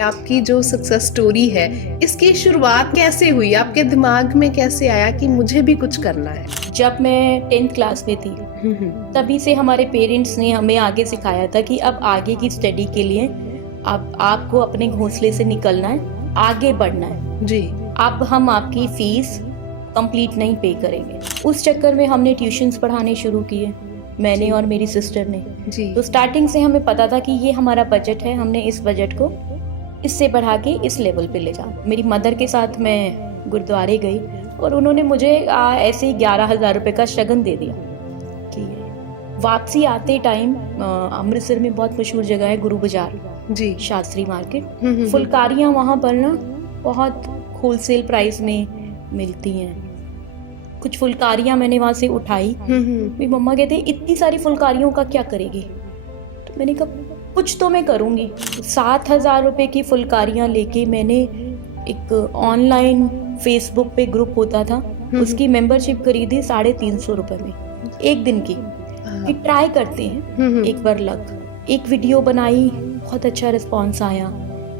आपकी जो success story है, इसकी शुरुआत कैसे हुई? आपके दिमाग में कैसे आया कि मुझे भी कुछ करना है? जब मैं 10th क्लास में थी तभी से हमारे पेरेंट्स ने हमें आगे सिखाया था कि अब आगे की स्टडी के लिए अब आपको अपने घोंसले से निकलना है, आगे बढ़ना है। जी। अब हम आपकी फीस कंप्लीट नहीं पे करेंगे। उस चक्कर में हमने ट्यूशन्स पढ़ाने शुरू किए, मैंने जी। और मेरी सिस्टर ने। जी। तो स्टार्टिंग से हमें पता था कि ये हमारा बजट है, हमने इस बजट को इससे बढ़ा के इस लेवल पे ले जाना। मेरी मदर के साथ मैं गुरुद्वारे गई और उन्होंने मुझे ऐसे ही 11,000 रुपये का शगन दे दिया कि वापसी आते टाइम अमृतसर में बहुत मशहूर जगह है गुरु बाजार, जी। शास्त्री मार्केट, फुलकारियाँ वहाँ पर ना बहुत होलसेल प्राइस में मिलती हैं। कुछ फुलकारियाँ मैंने वहाँ से उठाई। मेरी मम्मा कहते इतनी सारी फुलकारियों का क्या करेगी? तो मैंने कहा कुछ तो मैं करूँगी। 7,000 रुपये की फुलकारियाँ लेके मैंने एक ऑनलाइन फेसबुक पे ग्रुप होता था, उसकी मेंबरशिप खरीदी 350 रुपये में एक दिन की, कि ट्राई करते हैं एक बार लक। एक वीडियो बनाई, बहुत अच्छा रिस्पॉन्स आया।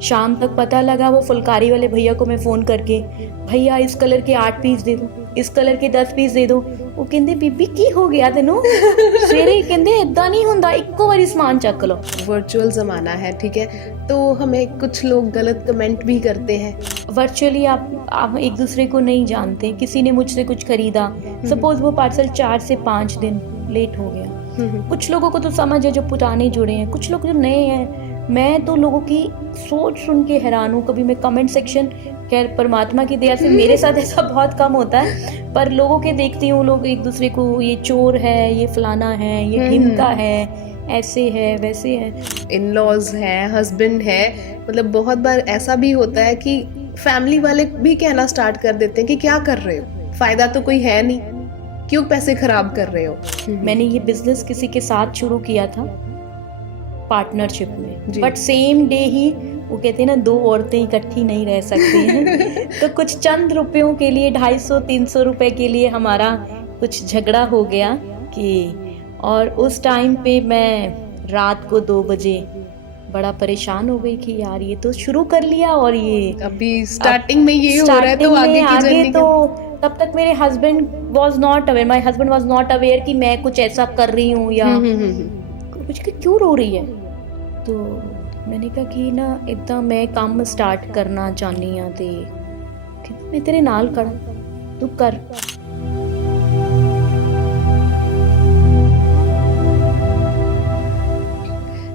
शाम तक पता लगा वो फुलकारी वाले भैया को मैं फ़ोन करके, भैया इस कलर के 8 पीस दे दो, इस कलर के 10 पीस दे दो। वो कहते बीबी की हो गया तेनों सवेरे कहते इदा नहीं होंदा, इक्को बारी समान चक लो। वर्चुअल ज़माना है, ठीक है, तो हमें कुछ लोग गलत कमेंट भी करते हैं। वर्चुअली आप एक दूसरे को नहीं जानते। किसी ने मुझसे कुछ खरीदा, सपोज वो पार्सल 4 से 5 दिन लेट हो गया। कुछ लोगों को तो समझ है जो पुराने जुड़े हैं, कुछ लोग जो नए हैं। मैं तो लोगों की सोच सुन के हैरान हूँ। कभी मैं कमेंट सेक्शन, खैर परमात्मा की दया से मेरे साथ ऐसा बहुत कम होता है, पर लोगों के देखती हूँ, लोग एक दूसरे को ये चोर है, ये फलाना है, ये ढिमका है, ऐसे है वैसे है। इन लॉज है, हस्बैंड है, मतलब बहुत बार ऐसा भी होता है कि फैमिली वाले भी कहना स्टार्ट कर देते हैं कि क्या कर रहे हो, फायदा तो कोई है नहीं, क्यों पैसे खराब कर रहे हो। मैंने ये बिजनेस किसी के साथ शुरू किया था पार्टनरशिप में, जी। बट सेम डे ही वो कहते हैं ना, 2 औरतें इकट्ठी नहीं रह सकती हैं। तो कुछ चंद रुपयों के लिए, 250-300 रुपए के लिए हमारा कुछ झगड़ा हो गया कि, और उस टाइम पे मैं रात को 2 बजे बड़ा परेशान हो गई कि यार ये तो शुरू कर लिया और ये अभी स्टार्टिंग में ये हो रहा है, तो आगे की जर्नी तो तब तक मेरे husband was not aware, my husband was not aware कि मैं कुछ ऐसा कर रही हूँ या कुछ कि क्यों रो रही है। तो मैंने कहा कि ना इतना मैं काम स्टार्ट करना चाहनी हाँ, ते मैं तेरे नाल खड़ा, तू कर।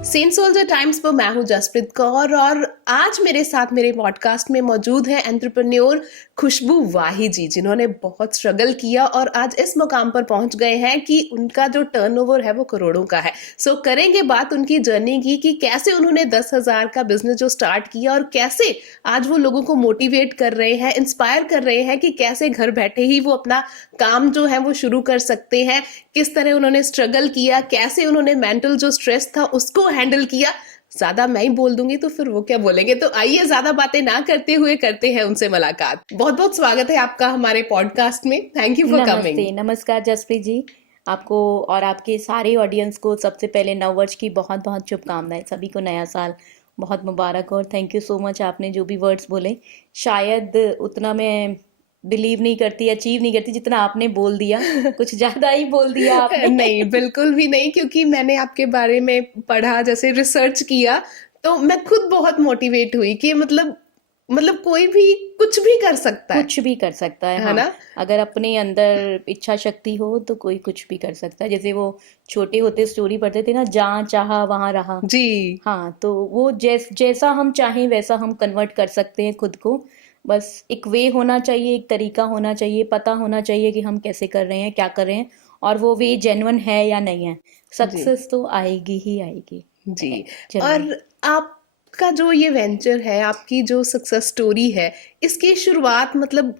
सेंट सोल्जर टाइम्स पर मैं हूं जसप्रीत कौर और आज मेरे साथ मेरे पॉडकास्ट में मौजूद है एंटरप्रेन्योर खुशबू वाही जी, जिन्होंने बहुत स्ट्रगल किया और आज इस मुकाम पर पहुंच गए हैं कि उनका जो टर्नओवर है वो करोड़ों का है। सो करेंगे बात उनकी जर्नी की कि कैसे उन्होंने 10,000 का बिजनेस जो स्टार्ट किया और कैसे आज वो लोगों को मोटिवेट कर रहे हैं, इंस्पायर कर रहे हैं कि कैसे घर बैठे ही वो अपना काम जो है वो शुरू कर सकते हैं, किस तरह उन्होंने स्ट्रगल किया, कैसे उन्होंने मेंटल जो स्ट्रेस था उसको हैंडल किया। ज्यादा मैं ही बोल दूंगी तो फिर वो क्या बोलेंगे, तो आइए ज्यादा बातें ना करते हुए करते हैं उनसे मुलाकात। बहुत बहुत स्वागत है आपका हमारे पॉडकास्ट में। Thank you for coming. नमस्कार जसप्रीत जी, आपको और आपके सारे ऑडियंस को सबसे पहले नववर्ष की बहुत बहुत शुभकामनाएं। सभी को नया साल बहुत मुबारक और थैंक यू सो मच। आपने जो भी वर्ड्स बोले शायद उतना मैं बिलीव नहीं करती, अचीव नहीं करती जितना आपने बोल दिया। कुछ ज्यादा ही बोल दिया आपने। नहीं, बिल्कुल भी नहीं, क्योंकि मैंने आपके बारे में पढ़ा, जैसे रिसर्च किया, तो मैं खुद बहुत मोटिवेट हुई कि मतलब कोई भी कुछ भी कर सकता है, कुछ भी कर सकता है है ना? अगर अपने अंदर इच्छा शक्ति हो तो कोई कुछ भी कर सकता है। जैसे वो छोटे होते स्टोरी पढ़ते थे ना, जहाँ चाहा वहाँ रहा जी। हाँ, तो वो जैसा हम चाहें वैसा हम कन्वर्ट कर सकते हैं खुद को। बस एक वे होना चाहिए, एक तरीका होना चाहिए, पता होना चाहिए कि हम कैसे कर रहे हैं, क्या कर रहे हैं, और वो वे जेन्युइन है या नहीं है। सक्सेस तो आएगी ही आएगी जी। जरूर। और आपका जो ये वेंचर है, आपकी जो सक्सेस स्टोरी है, इसकी शुरुआत मतलब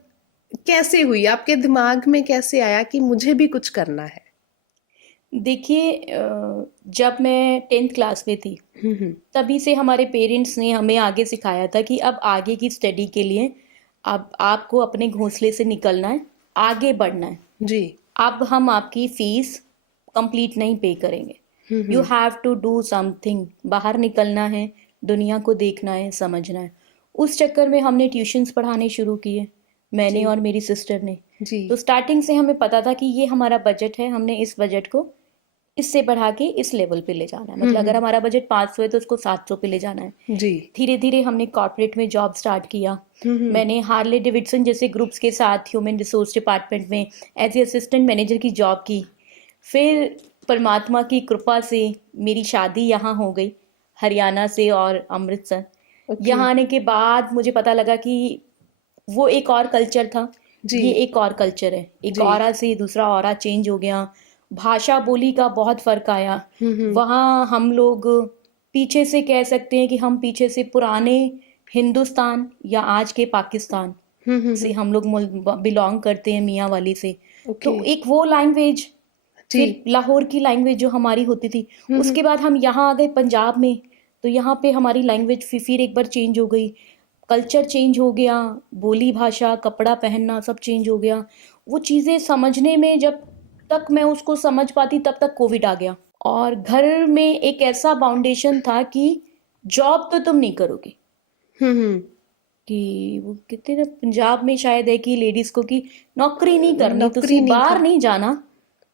कैसे हुई? आपके दिमाग में कैसे आया कि मुझे भी कुछ करना है? देखिए, जब मैं 10th क्लास में थी तभी से हमारे पेरेंट्स ने हमें आगे सिखाया था कि अब आगे की स्टडी के लिए अब आपको अपने घोंसले से निकलना है, आगे बढ़ना है। जी। अब हम आपकी फीस कंप्लीट नहीं पे करेंगे, you have to do something. बाहर निकलना है, दुनिया को देखना है, समझना है। उस चक्कर में हमने ट्यूशन्स पढ़ाने शुरू किए, मैंने जी। और मेरी सिस्टर ने। जी। तो स्टार्टिंग से हमें पता था कि ये हमारा बजट है, हमने इस बजट को इससे बढ़ा के इस लेवल पे ले जाना है। मतलब अगर हमारा बजट 500 है तो उसको 700 पे ले जाना है। जी। धीरे धीरे हमने कॉर्पोरेट में जॉब स्टार्ट किया। मैंने हार्ले डेविडसन जैसे ग्रुप्स के साथ ह्यूमन रिसोर्स डिपार्टमेंट में एज ए असिस्टेंट मैनेजर की जॉब की। फिर परमात्मा की कृपा से मेरी शादी यहाँ हो गई, हरियाणा से और अमृतसर। ओके। यहाँ आने के बाद मुझे पता लगा कि वो एक और कल्चर था, जी। ये एक और कल्चर है। एक जी। ऑरा से दूसरा ऑरा चेंज हो गया, भाषा बोली का बहुत फर्क आया। वहाँ हम लोग पीछे से कह सकते हैं कि हम पीछे से पुराने हिंदुस्तान या आज के पाकिस्तान से हम लोग बिलोंग करते हैं, मियाँ वाली से। ओके। तो एक वो लैंग्वेज, जी। फिर लाहौर की लैंग्वेज जो हमारी होती थी, उसके बाद हम यहाँ आ गए पंजाब में, तो यहाँ पे हमारी लैंग्वेज फिर एक बार चेंज हो गई, कल्चर चेंज हो गया, बोली भाषा, कपड़ा पहनना सब चेंज हो गया। वो चीज़ें समझने में जब तक मैं उसको समझ पाती तब तक कोविड आ गया। और घर में एक ऐसा फाउंडेशन था कि जॉब तो तुम नहीं करोगे, कि वो कहते हैं ना पंजाब में शायद है कि लेडीज को कि नौकरी नहीं करनी, नौकरी तुसी नहीं बाहर कर- नहीं जाना।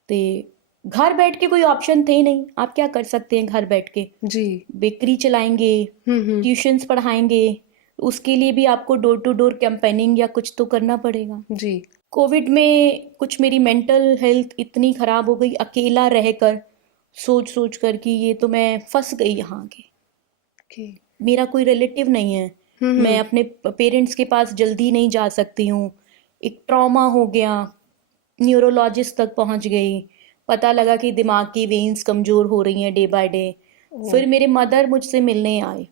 ते घर बैठ के कोई ऑप्शन थे ही नहीं, आप क्या कर सकते हैं घर बैठ के? जी। बेकरी चलाएंगे, ट्यूशन्स पढ़ाएंगे, उसके लिए भी आपको डोर टू डोर कैंपेनिंग या कुछ तो करना पड़ेगा। जी। कोविड में कुछ मेरी मेंटल हेल्थ इतनी खराब हो गई, अकेला रहकर सोच सोच कर कि ये तो मैं फंस गई यहाँ आके, ओके। मेरा कोई रिलेटिव नहीं है, मैं अपने पेरेंट्स के पास जल्दी नहीं जा सकती हूँ। एक ट्रॉमा हो गया, न्यूरोलॉजिस्ट तक पहुँच गई, पता लगा कि दिमाग की वेन्स कमज़ोर हो रही हैं डे बाय डे। फिर मेरे मदर मुझसे मिलने आए।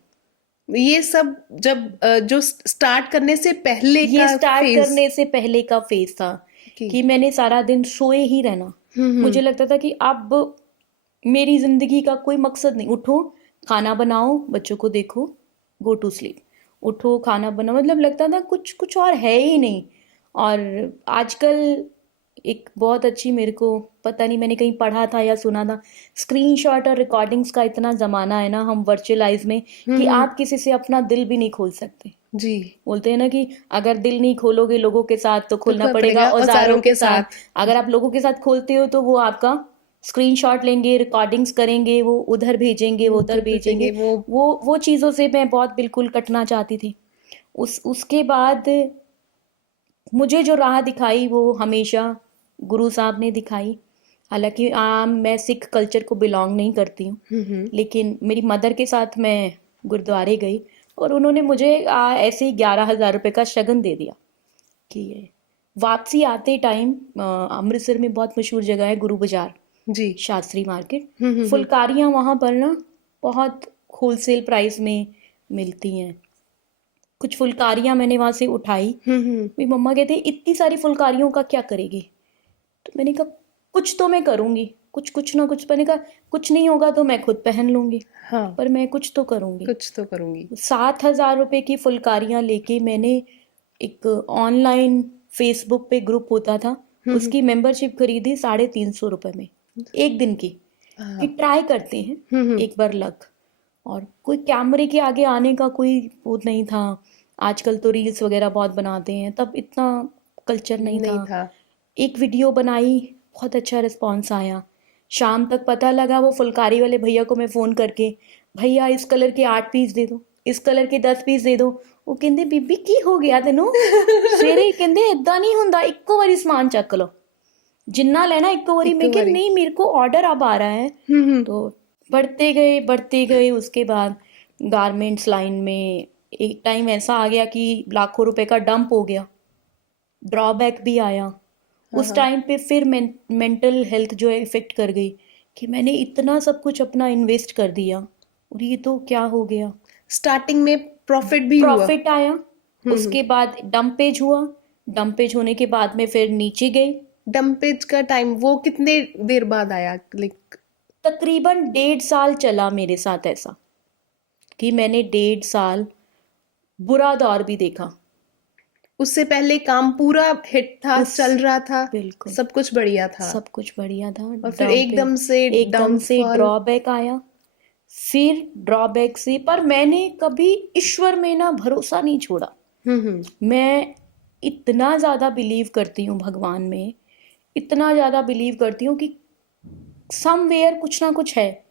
ये सब जब जो स्टार्ट करने से पहले ये का स्टार्ट फेज। करने से पहले का फेज था कि मैंने सारा दिन सोए ही रहना। मुझे लगता था कि अब मेरी जिंदगी का कोई मकसद नहीं। उठो, खाना बनाओ, बच्चों को देखो, गो टू स्लीप। उठो, खाना बनाओ, मतलब लगता था कुछ और है ही नहीं। और आजकल एक बहुत अच्छी, मेरे को पता नहीं मैंने कहीं पढ़ा था या सुना था, स्क्रीनशॉट और रिकॉर्डिंग्स का इतना ज़माना है ना हम वर्चुअलाइज में, कि आप किसी से अपना दिल भी नहीं खोल सकते। जी। बोलते हैं ना कि अगर दिल नहीं खोलोगे लोगों के साथ तो खोलना खोलना पड़ेगा पड़ेगा औजारों के साथ। अगर आप लोगों के साथ खोलते हो तो वो आपका स्क्रीनशॉट लेंगे, रिकॉर्डिंग्स करेंगे, वो उधर भेजेंगे, वो उधर भेजेंगे। वो चीज़ों से मैं बहुत बिल्कुल कटना चाहती थी। उसके बाद मुझे जो राह दिखाई वो हमेशा गुरु साहब ने दिखाई। हालांकि मैं सिख कल्चर को बिलोंग नहीं करती हूँ, लेकिन मेरी मदर के साथ मैं गुरुद्वारे गई और उन्होंने मुझे ऐसे ही 11,000 रुपये का शगन दे दिया कि वापसी आते टाइम, अमृतसर में बहुत मशहूर जगह है गुरु बाजार, जी। शास्त्री मार्केट, फुलकारियाँ वहाँ पर ना बहुत होलसेल प्राइस में मिलती हैं। कुछ फुलकारियाँ मैंने वहाँ से उठाई। मेरी मम्मा कहते इतनी सारी फुलकारियों का क्या करेगी? तो मैंने कहा कुछ तो मैं करूँगी, कुछ ना कुछ। मैंने कहा कुछ नहीं होगा तो मैं खुद पहन लूँगी, हाँ। पर मैं कुछ तो करूँगी। 7,000 रुपये की फुलकारियाँ लेके मैंने एक ऑनलाइन फेसबुक पे ग्रुप होता था, उसकी मेंबरशिप खरीदी 350 रुपये में, एक दिन की, कि ट्राई करते हैं एक बार लक। और कोई कैमरे के आगे आने का कोई वो नहीं था। आजकल तो रील्स वगैरह बहुत बनाते हैं, तब इतना कल्चर नहीं था। एक वीडियो बनाई, बहुत अच्छा रिस्पॉन्स आया। शाम तक पता लगा वो फुलकारी वाले भैया को मैं फ़ोन करके, भैया इस कलर के 8 पीस दे दो, इस कलर के 10 पीस दे दो। वो कहते बीबी की हो गया तेनों? सवेरे कहते इदा नहीं होंदा, इक्को बारी समान चक लो, जिन्ना लेना इक्को बारी। मैं क्या नहीं, मेरे को ऑर्डर अब आ रहा है। तो बढ़ते गए। उसके बाद गारमेंट्स लाइन में एक टाइम ऐसा आ गया कि लाखों रुपए का डंप हो गया, ड्रॉबैक भी आया। उस टाइम पे फिर मेंटल हेल्थ जो है इफेक्ट कर गई कि मैंने इतना सब कुछ अपना इन्वेस्ट कर दिया और ये तो क्या हो गया। स्टार्टिंग में प्रॉफिट आया, उसके बाद डंपेज हुआ। डंपेज होने के बाद में फिर नीचे गई। डंपेज का टाइम वो कितने देर बाद आया? तकरीबन 1.5 साल चला मेरे साथ ऐसा, कि मैंने 1.5 साल बुरा दौर भी देखा। उससे पहले काम पूरा हिट था, चल रहा था, बिल्कुल सब कुछ बढ़िया था। और फिर एकदम से downfall। ड्रॉबैक आया। फिर ड्रॉबैक से, पर मैंने कभी ईश्वर में ना भरोसा नहीं छोड़ा। मैं इतना ज़्यादा बिलीव करती हूँ भगवान में, इतना ज़्यादा बिलीव करती हूँ कि समवेयर कुछ ना कुछ है,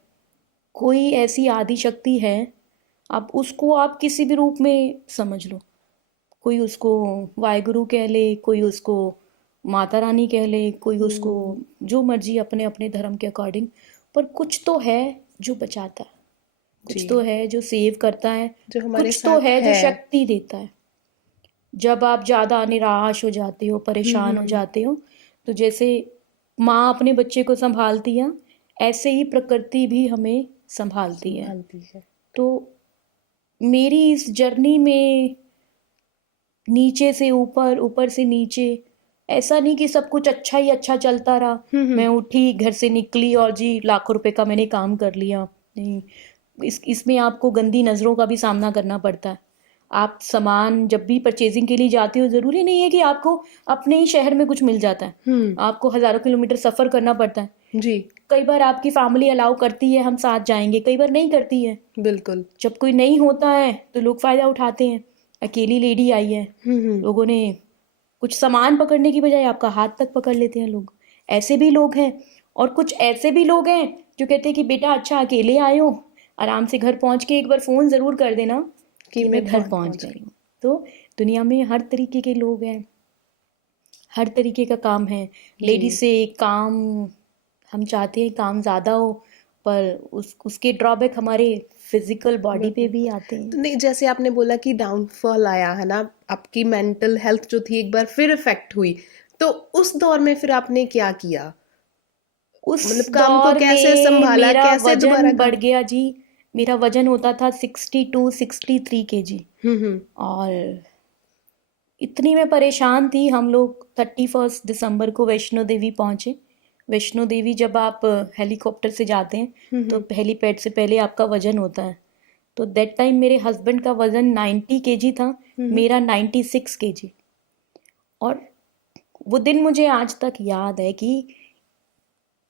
कोई ऐसी आदि शक्ति है। आप उसको आप किसी भी रूप में समझ लो, कोई उसको वाहिगुरु कह ले, कोई उसको माता रानी कह ले, कोई उसको जो मर्जी, अपने अपने धर्म के अकॉर्डिंग, पर कुछ तो है जो बचाता है, कुछ जी। तो है जो सेव करता है, जो हमारे कुछ तो साथ है जो है। शक्ति देता है। जब आप ज़्यादा निराश हो जाते हो, परेशान हो जाते हो, तो जैसे माँ अपने बच्चे को संभालती है, ऐसे ही प्रकृति भी हमें संभालती है। संभालती है। तो मेरी इस जर्नी में नीचे से ऊपर, ऊपर से नीचे, ऐसा नहीं कि सब कुछ अच्छा ही अच्छा चलता रहा। मैं उठी, घर से निकली और जी लाखों रुपए का मैंने काम कर लिया, नहीं। इसमें आपको गंदी नज़रों का भी सामना करना पड़ता है। आप सामान जब भी परचेजिंग के लिए जाते हो, ज़रूरी नहीं है कि आपको अपने ही शहर में कुछ मिल जाता है, आपको हज़ारों किलोमीटर सफ़र करना पड़ता है। जी, कई बार आपकी फैमिली अलाउ करती है हम साथ जाएंगे, कई बार नहीं करती है। बिल्कुल। जब कोई नहीं होता है तो लोग फ़ायदा उठाते हैं। अकेली लेडी आई है, लोगों ने कुछ सामान पकड़ने की बजाय आपका हाथ तक पकड़ लेते हैं लोग। ऐसे भी लोग हैं। और कुछ ऐसे भी लोग हैं जो कहते हैं कि बेटा अच्छा अकेले आए हो, आराम से घर पहुंच के एक बार फ़ोन ज़रूर कर देना कि मैं घर पहुंच गई हूँ। तो दुनिया में हर तरीके के लोग हैं, हर तरीके का काम है। लेडीज से काम हम चाहते हैं काम ज़्यादा हो, पर उसके ड्रॉबैक हमारे फिजिकल बॉडी पे भी आते हैं। नहीं, जैसे आपने बोला कि डाउनफॉल आया है ना, आपकी मेंटल हेल्थ जो थी एक बार फिर इफेक्ट हुई, तो उस दौर में फिर आपने क्या किया? उस मतलब काम को दौर कैसे में संभाला, मेरा कैसे दोबारा वजन बढ़ गया जी। मेरा वजन होता था 62-63 kg। और इतनी मैं परेशान थी, हम लोग 31 दिसंबर को वैष्णो देवी पहुंचे। वैष्णो देवी जब आप हेलीकॉप्टर से जाते हैं तो हेलीपैड से पहले आपका वजन होता है। तो दैट टाइम मेरे हस्बैंड का वजन 90 kg था, मेरा 96 kg। और वो दिन मुझे आज तक याद है कि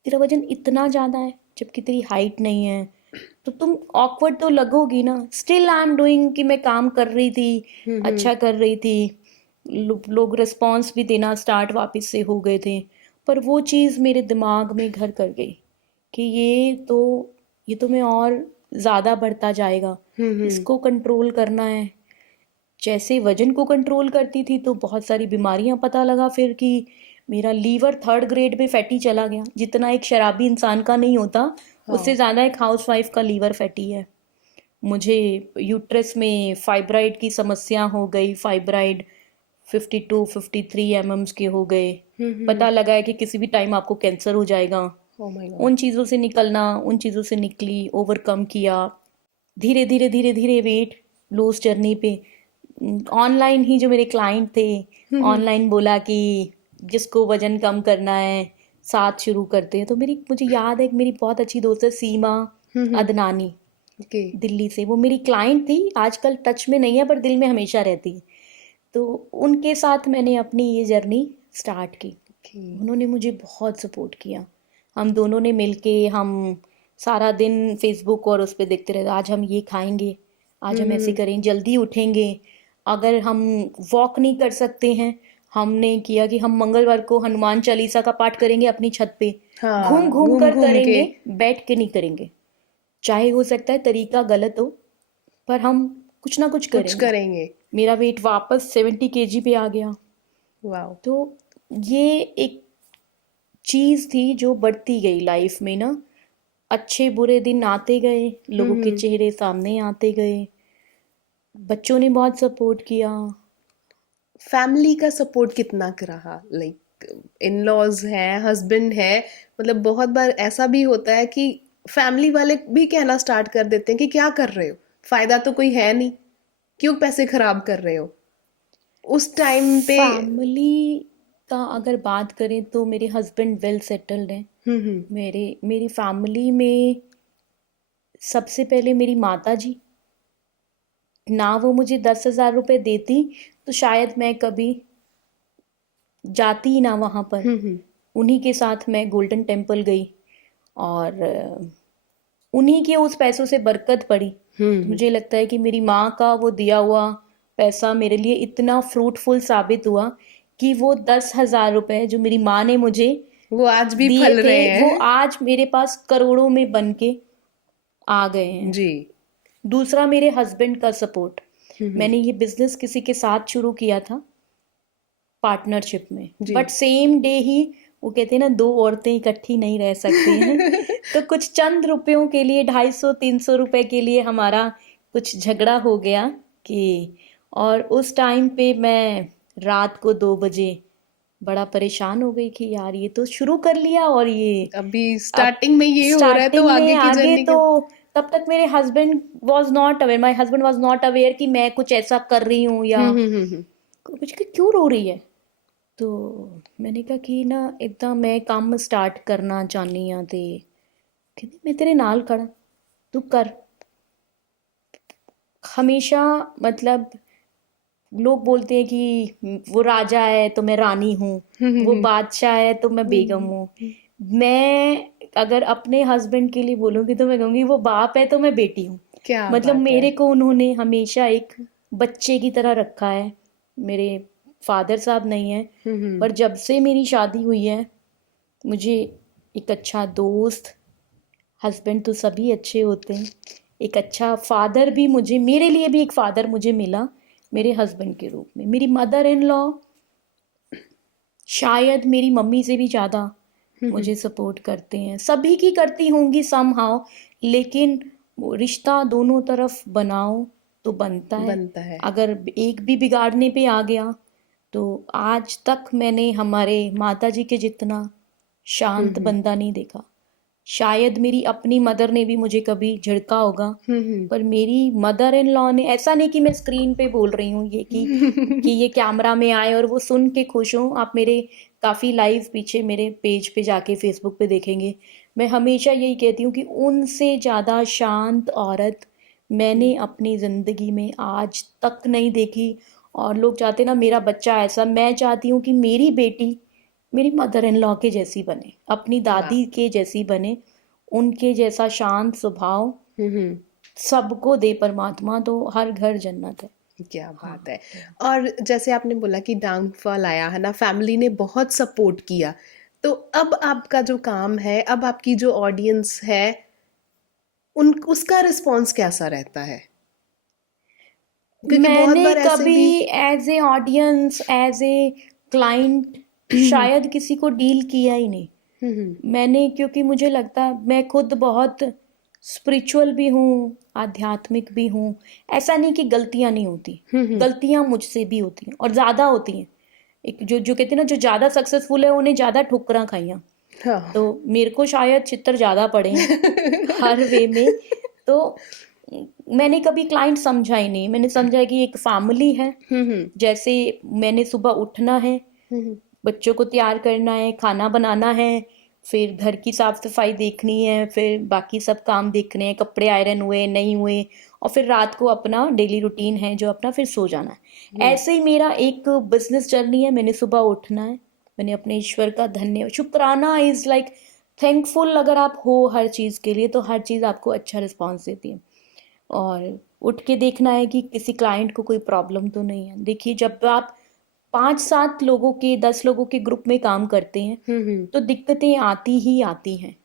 तेरा वजन इतना ज़्यादा है जबकि तेरी हाइट नहीं है, तो तुम ऑकवर्ड तो लगोगी ना। स्टिल आई एम डूइंग, कि मैं काम कर रही थी, अच्छा कर रही थी, लोग रिस्पॉन्स भी देना स्टार्ट वापस से हो गए थे। पर वो चीज़ मेरे दिमाग में घर कर गई कि ये तो मैं और ज़्यादा बढ़ता जाएगा, इसको कंट्रोल करना है। जैसे वजन को कंट्रोल करती थी तो बहुत सारी बीमारियां पता लगा फिर कि मेरा liver 3rd grade pay fatty चला गया। जितना एक शराबी इंसान का नहीं होता, उससे ज़्यादा एक हाउसवाइफ का लीवर फैटी है। मुझे यूट्रस में फाइब्राइड की समस्या हो गई, फाइब्राइड 52-53 mm के हो गए। पता लगा है कि किसी भी टाइम आपको कैंसर हो जाएगा। उन चीज़ों से निकलना, उन चीज़ों से निकली, ओवरकम किया, धीरे धीरे धीरे धीरे वेट लॉस जर्नी पे। ऑनलाइन ही जो मेरे क्लाइंट थे, ऑनलाइन बोला कि जिसको वजन कम करना है साथ शुरू करते हैं। तो मुझे याद है एक मेरी बहुत अच्छी दोस्त है सीमा अदनानी, दिल्ली से। वो मेरी क्लाइंट थी, आजकल टच में नहीं है पर दिल में हमेशा रहती है। तो उनके साथ मैंने अपनी ये जर्नी स्टार्ट की। उन्होंने मुझे बहुत सपोर्ट किया। हम दोनों ने मिलके हम सारा दिन फेसबुक और उस पर देखते रहते, आज हम ये खाएंगे, आज हम ऐसे करेंगे, जल्दी उठेंगे। अगर हम वॉक नहीं कर सकते हैं, हमने किया कि हम मंगलवार को हनुमान चालीसा का पाठ करेंगे अपनी छत पे, घूम घूम कर करेंगे, बैठ के नहीं करेंगे। चाहे हो सकता है तरीका गलत हो, पर हम कुछ ना कुछ करेंगे। मेरा वेट वापस 70 kg पे आ गया। वाओ। तो ये एक चीज़ थी जो बढ़ती गई लाइफ में ना। अच्छे बुरे दिन आते गए, लोगों के चेहरे सामने आते गए, बच्चों ने बहुत सपोर्ट किया। फैमिली का सपोर्ट कितना रहा? लाइक इन लॉज हैं, हस्बैंड है, मतलब बहुत बार ऐसा भी होता है कि फैमिली वाले भी कहना स्टार्ट कर देते हैं कि क्या कर रहे हो, फायदा तो कोई है नहीं, क्यों पैसे खराब कर रहे हो। उस टाइम पे फैमिली का अगर बात करें तो मेरे हस्बैंड वेल सेटल्ड हैं। मेरी फैमिली में सबसे पहले मेरी माता जी, ना वो मुझे 10,000 रुपये देती तो शायद मैं कभी जाती ही ना वहाँ पर। उन्हीं के साथ मैं गोल्डन टेम्पल गई और उन्हीं के उस पैसों से बरकत पड़ी। मुझे लगता है कि मेरी माँ का वो दिया हुआ पैसा मेरे लिए इतना फ्रूटफुल साबित हुआ कि वो 10,000 रुपए जो मेरी माँ ने मुझे वो आज भी दिए फल थे रहे हैं। वो आज मेरे पास करोड़ों में बन के आ गए हैं। जी। दूसरा, मेरे हस्बैंड का सपोर्ट। मैंने ये बिजनेस किसी के साथ शुरू किया था पार्टनरशिप में, जी। बट सेम डे ही वो कहते हैं ना, दो औरतें इकट्ठी नहीं रह सकती हैं। तो कुछ चंद रुपयों के लिए 250-300 रुपए के लिए हमारा कुछ झगड़ा हो गया कि, और उस टाइम पे मैं रात को 2 बजे बड़ा परेशान हो गई कि यार ये तो शुरू कर लिया और ये अभी स्टार्टिंग में ये हो रहा है, तो स्टार्टिंग में आगे की आगे जर्नी तो तब तक मेरे husband was not aware, my husband was not aware कि मैं कुछ ऐसा कर रही हूँ या कुछ कि क्यों रो रही है। तो मैंने कहा कि ना इतना मैं काम स्टार्ट करना चाहनी हाँ ते कहती मैं तेरे नाल खड़ा, तू कर। हमेशा मतलब लोग बोलते हैं कि वो राजा है तो मैं रानी हूँ, वो बादशाह है तो मैं बेगम हूँ। मैं अगर अपने हस्बैंड के लिए बोलूँगी तो मैं कहूँगी वो बाप है तो मैं बेटी हूँ। क्या मतलब बात मेरे है। को उन्होंने हमेशा एक बच्चे की तरह रखा है। मेरे फादर साहब नहीं है, पर जब से मेरी शादी हुई है मुझे एक अच्छा दोस्त, हस्बैंड तो सभी अच्छे होते हैं, एक अच्छा फादर भी मुझे, मेरे लिए भी एक फादर मुझे मिला मेरे हस्बैंड के रूप में। मेरी मदर इन लॉ शायद मेरी मम्मी से भी ज़्यादा मुझे सपोर्ट करते हैं, सभी की करती होंगी समहाउ, लेकिन वो रिश्ता दोनों तरफ बनाओ तो बनता है। अगर एक भी बिगाड़ने पे आ गया तो आज तक मैंने हमारे माता जी के जितना शांत बंदा नहीं देखा। शायद मेरी अपनी मदर ने भी मुझे कभी झिड़का होगा, पर मेरी मदर इन लॉ ने, ऐसा नहीं कि मैं स्क्रीन पे बोल रही हूँ ये कि ये कैमरा में आए और वो सुन के खुश हों। आप मेरे काफ़ी लाइव पीछे मेरे पेज पे जाके फेसबुक पे देखेंगे, मैं हमेशा यही कहती हूँ कि उनसे ज़्यादा शांत औरत मैंने अपनी ज़िंदगी में आज तक नहीं देखी। और लोग चाहते ना मेरा बच्चा ऐसा, मैं चाहती हूँ कि मेरी बेटी मेरी मदर इन लॉ के जैसी बने, अपनी दादी के जैसी बने, उनके जैसा शांत स्वभाव सबको दे परमात्मा, तो हर घर जन्नत है। क्या बात है। और जैसे आपने बोला कि डाउनफॉल आया है ना, फैमिली ने बहुत सपोर्ट किया, तो अब आपका जो काम है, अब आपकी जो ऑडियंस है, उन उसका रिस्पॉन्स कैसा रहता है? क्योंकि बहुत मैंने बार ऐसे कभी भी as a audience, as a client शायद किसी को डील किया ही नहीं। मैंने, क्योंकि मुझे लगता मैं खुद बहुत स्पिरिचुअल भी हूँ, आध्यात्मिक भी हूँ। ऐसा नहीं कि गलतियाँ नहीं होती, गलतियाँ मुझसे भी होती हैं और ज़्यादा होती हैं। एक जो जो कहते हैं ना, जो ज़्यादा सक्सेसफुल है उन्हें ज़्यादा ठोकरां खाइयाँ। हाँ। तो मेरे को शायद छितर ज़्यादा पड़े हैं हर वे में। तो मैंने कभी क्लाइंट समझा ही नहीं, मैंने समझा कि एक फैमिली है। जैसे मैंने सुबह उठना है, बच्चों को तैयार करना है, खाना बनाना है, फिर घर की साफ सफाई देखनी है, फिर बाकी सब काम देखने हैं, कपड़े आयरन हुए नहीं हुए, और फिर रात को अपना डेली रूटीन है जो अपना फिर सो जाना है। ऐसे ही मेरा एक बिजनेस जर्नी है। मैंने सुबह उठना है, मैंने अपने ईश्वर का धन्य शुक्राना इज लाइक थैंकफुल। अगर आप हो हर चीज़ के लिए तो हर चीज़ आपको अच्छा रिस्पॉन्स देती है। और उठ के देखना है कि किसी क्लाइंट को कोई प्रॉब्लम तो नहीं है। देखिए, जब आप 5-7 लोगों के, 10 लोगों के ग्रुप में काम करते हैं तो दिक्कतें आती ही आती हैं,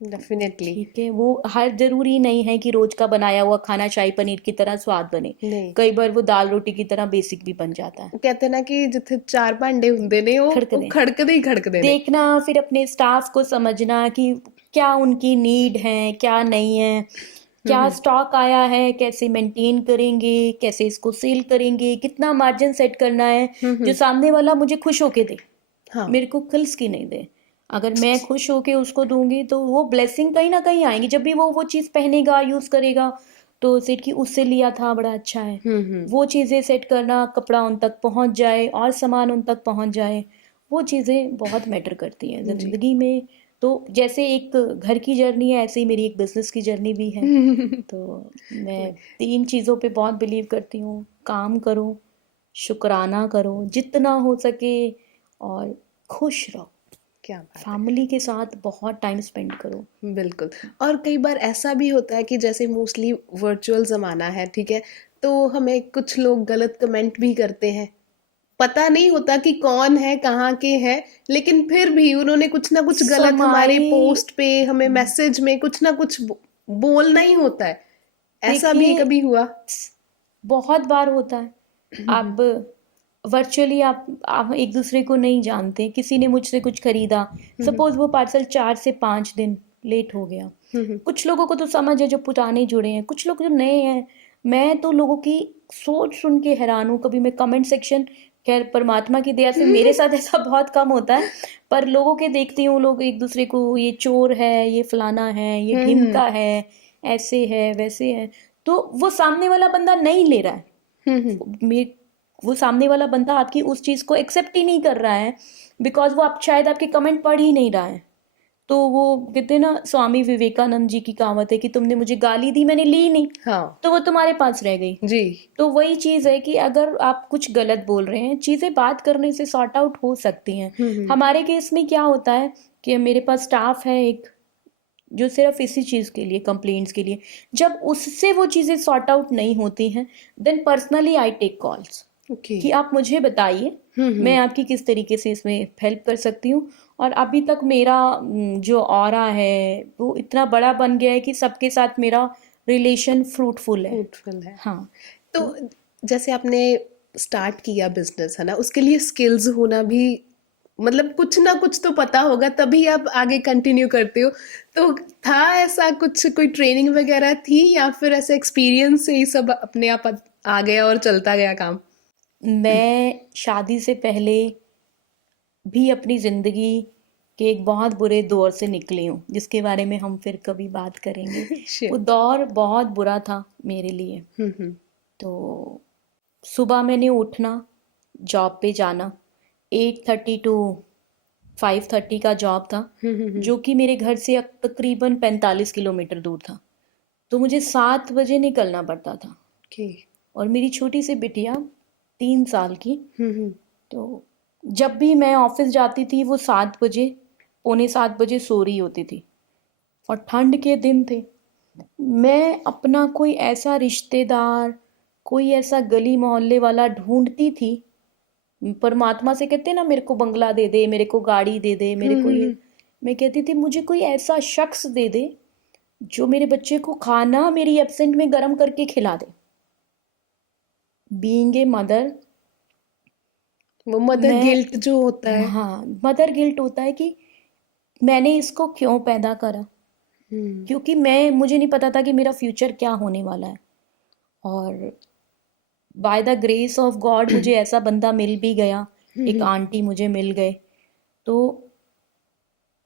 डेफिनेटली। ठीक है। वो हर जरूरी नहीं है कि रोज का बनाया हुआ खाना शाही पनीर की तरह स्वाद बने, नहीं, कई बार वो दाल रोटी की तरह बेसिक भी बन जाता है। कहते हैं ना कि जिथे 4 भांडे हुंदे ने वो खड़कदे ही खड़कदे ने। देखना, फिर अपने स्टाफ को समझना कि क्या उनकी नीड है, क्या नहीं है, क्या स्टॉक आया है, कैसे मेंटेन करेंगे, कैसे इसको सेल करेंगे, कितना मार्जिन सेट करना है जो सामने वाला मुझे खुश होके दे, हाँ। मेरे को खिल्स की नहीं दे। अगर मैं खुश होके उसको दूंगी तो वो ब्लेसिंग कहीं ना कहीं आएंगी। जब भी वो चीज़ पहनेगा, यूज़ करेगा, तो सेट की उससे लिया था बड़ा अच्छा है, वो चीज़ें सेट करना, कपड़ा उन तक पहुंच जाए और सामान उन तक पहुंच जाए, वो चीज़ें बहुत मैटर करती हैं ज़िंदगी में। तो जैसे एक घर की जर्नी है, ऐसे ही मेरी एक बिजनेस की जर्नी भी है। तो मैं 3 चीज़ों पे बहुत बिलीव करती हूँ। काम करो, शुक्राना करो जितना हो सके, और खुश रहो। क्या बात है। फैमिली के साथ बहुत टाइम स्पेंड करो। बिल्कुल। और कई बार ऐसा भी होता है कि जैसे मोस्टली वर्चुअल ज़माना है, ठीक है, तो हमें कुछ लोग गलत कमेंट भी करते हैं, पता नहीं होता कि कौन है, कहाँ के हैं, लेकिन फिर भी उन्होंने कुछ ना कुछ गलत हमारे समाई पोस्ट पे, हमें मैसेज में कुछ ना कुछ बोलना ही होता है। ऐसा भी देखिए, कभी हुआ? बहुत बार होता है। आप वर्चुअली आप एक दूसरे को नहीं जानते, किसी ने मुझसे कुछ खरीदा, सपोज वो पार्सल 4 से 5 दिन लेट हो गया। कुछ लोगों को तो समझ है जो पुराने जुड़े हैं, कुछ लोग जो नए हैं, मैं तो लोगों की सोच सुन के हैरान हूँ। कभी मैं कमेंट सेक्शन, खैर परमात्मा की दया से मेरे साथ ऐसा बहुत कम होता है, पर लोगों के देखती हूँ, लोग एक दूसरे को ये चोर है, ये फलाना है, ये ढिमका है, ऐसे है वैसे है, तो वो सामने वाला बंदा नहीं ले रहा है। वो सामने वाला बंदा आपकी उस चीज़ को एक्सेप्ट ही नहीं कर रहा है, बिकॉज वो आप शायद आपके कमेंट पढ़ ही नहीं रहा है। तो वो कहते हैं ना, स्वामी विवेकानंद जी की कहावत है कि तुमने मुझे गाली दी, मैंने ली नहीं, हाँ तो वो तुम्हारे पास रह गई। जी। तो वही चीज़ है कि अगर आप कुछ गलत बोल रहे हैं, चीज़ें बात करने से सॉर्ट आउट हो सकती हैं। हमारे केस में क्या होता है कि मेरे पास स्टाफ है एक, जो सिर्फ इसी चीज़ के लिए, कंप्लेंट्स के लिए, जब उससे वो चीज़ें सॉर्ट आउट नहीं होती हैं, then personally I take calls okay. कि आप मुझे बताइए मैं आपकी किस तरीके से इसमें हेल्प कर सकती हूँ। और अभी तक मेरा जो ऑरा है वो इतना बड़ा बन गया है कि सबके साथ मेरा रिलेशन फ्रूटफुल है। फ्रूटफुल है। हाँ, तो जैसे आपने स्टार्ट किया बिजनेस, है ना, उसके लिए स्किल्स होना भी, मतलब कुछ ना कुछ तो पता होगा, तभी आप आगे कंटिन्यू करते हो। तो था ऐसा कुछ, कोई ट्रेनिंग वगैरह थी, या फिर ऐसे एक्सपीरियंस से ही सब अपने आप आ गया और चलता गया काम? मैं शादी से पहले भी अपनी ज़िंदगी के एक बहुत बुरे दौर से निकली हूँ, जिसके बारे में हम फिर कभी बात करेंगे। Sure. वो दौर बहुत बुरा था मेरे लिए। तो सुबह मैंने उठना, जॉब पे जाना, 8:30 टू 5:30 का जॉब था, जो कि मेरे घर से तकरीबन 45 किलोमीटर दूर था। तो मुझे 7 बजे निकलना पड़ता था। ओके। और मेरी छोटी सी बिटिया 3 साल की, तो जब भी मैं ऑफिस जाती थी वो 7 बजे, पौने 7 बजे सो रही होती थी। और ठंड के दिन थे, मैं अपना कोई ऐसा रिश्तेदार, कोई ऐसा गली मोहल्ले वाला ढूंढती थी। परमात्मा से कहते ना, मेरे को बंगला दे दे, मेरे को गाड़ी दे दे, मेरे को ये, मैं कहती थी मुझे कोई ऐसा शख्स दे दे जो मेरे बच्चे को खाना मेरी एब्सेंट में गर्म करके खिला दे। बीइंग ए मदर, वो मदर मैं, गिल्ट जो होता है। हाँ, मदर गिल्ट होता है कि मैंने इसको क्यों पैदा करा, क्योंकि मुझे नहीं पता था कि मेरा फ्यूचर क्या होने वाला है। और by the grace of God मुझे ऐसा बंदा मिल भी गया, एक आंटी मुझे मिल गए। तो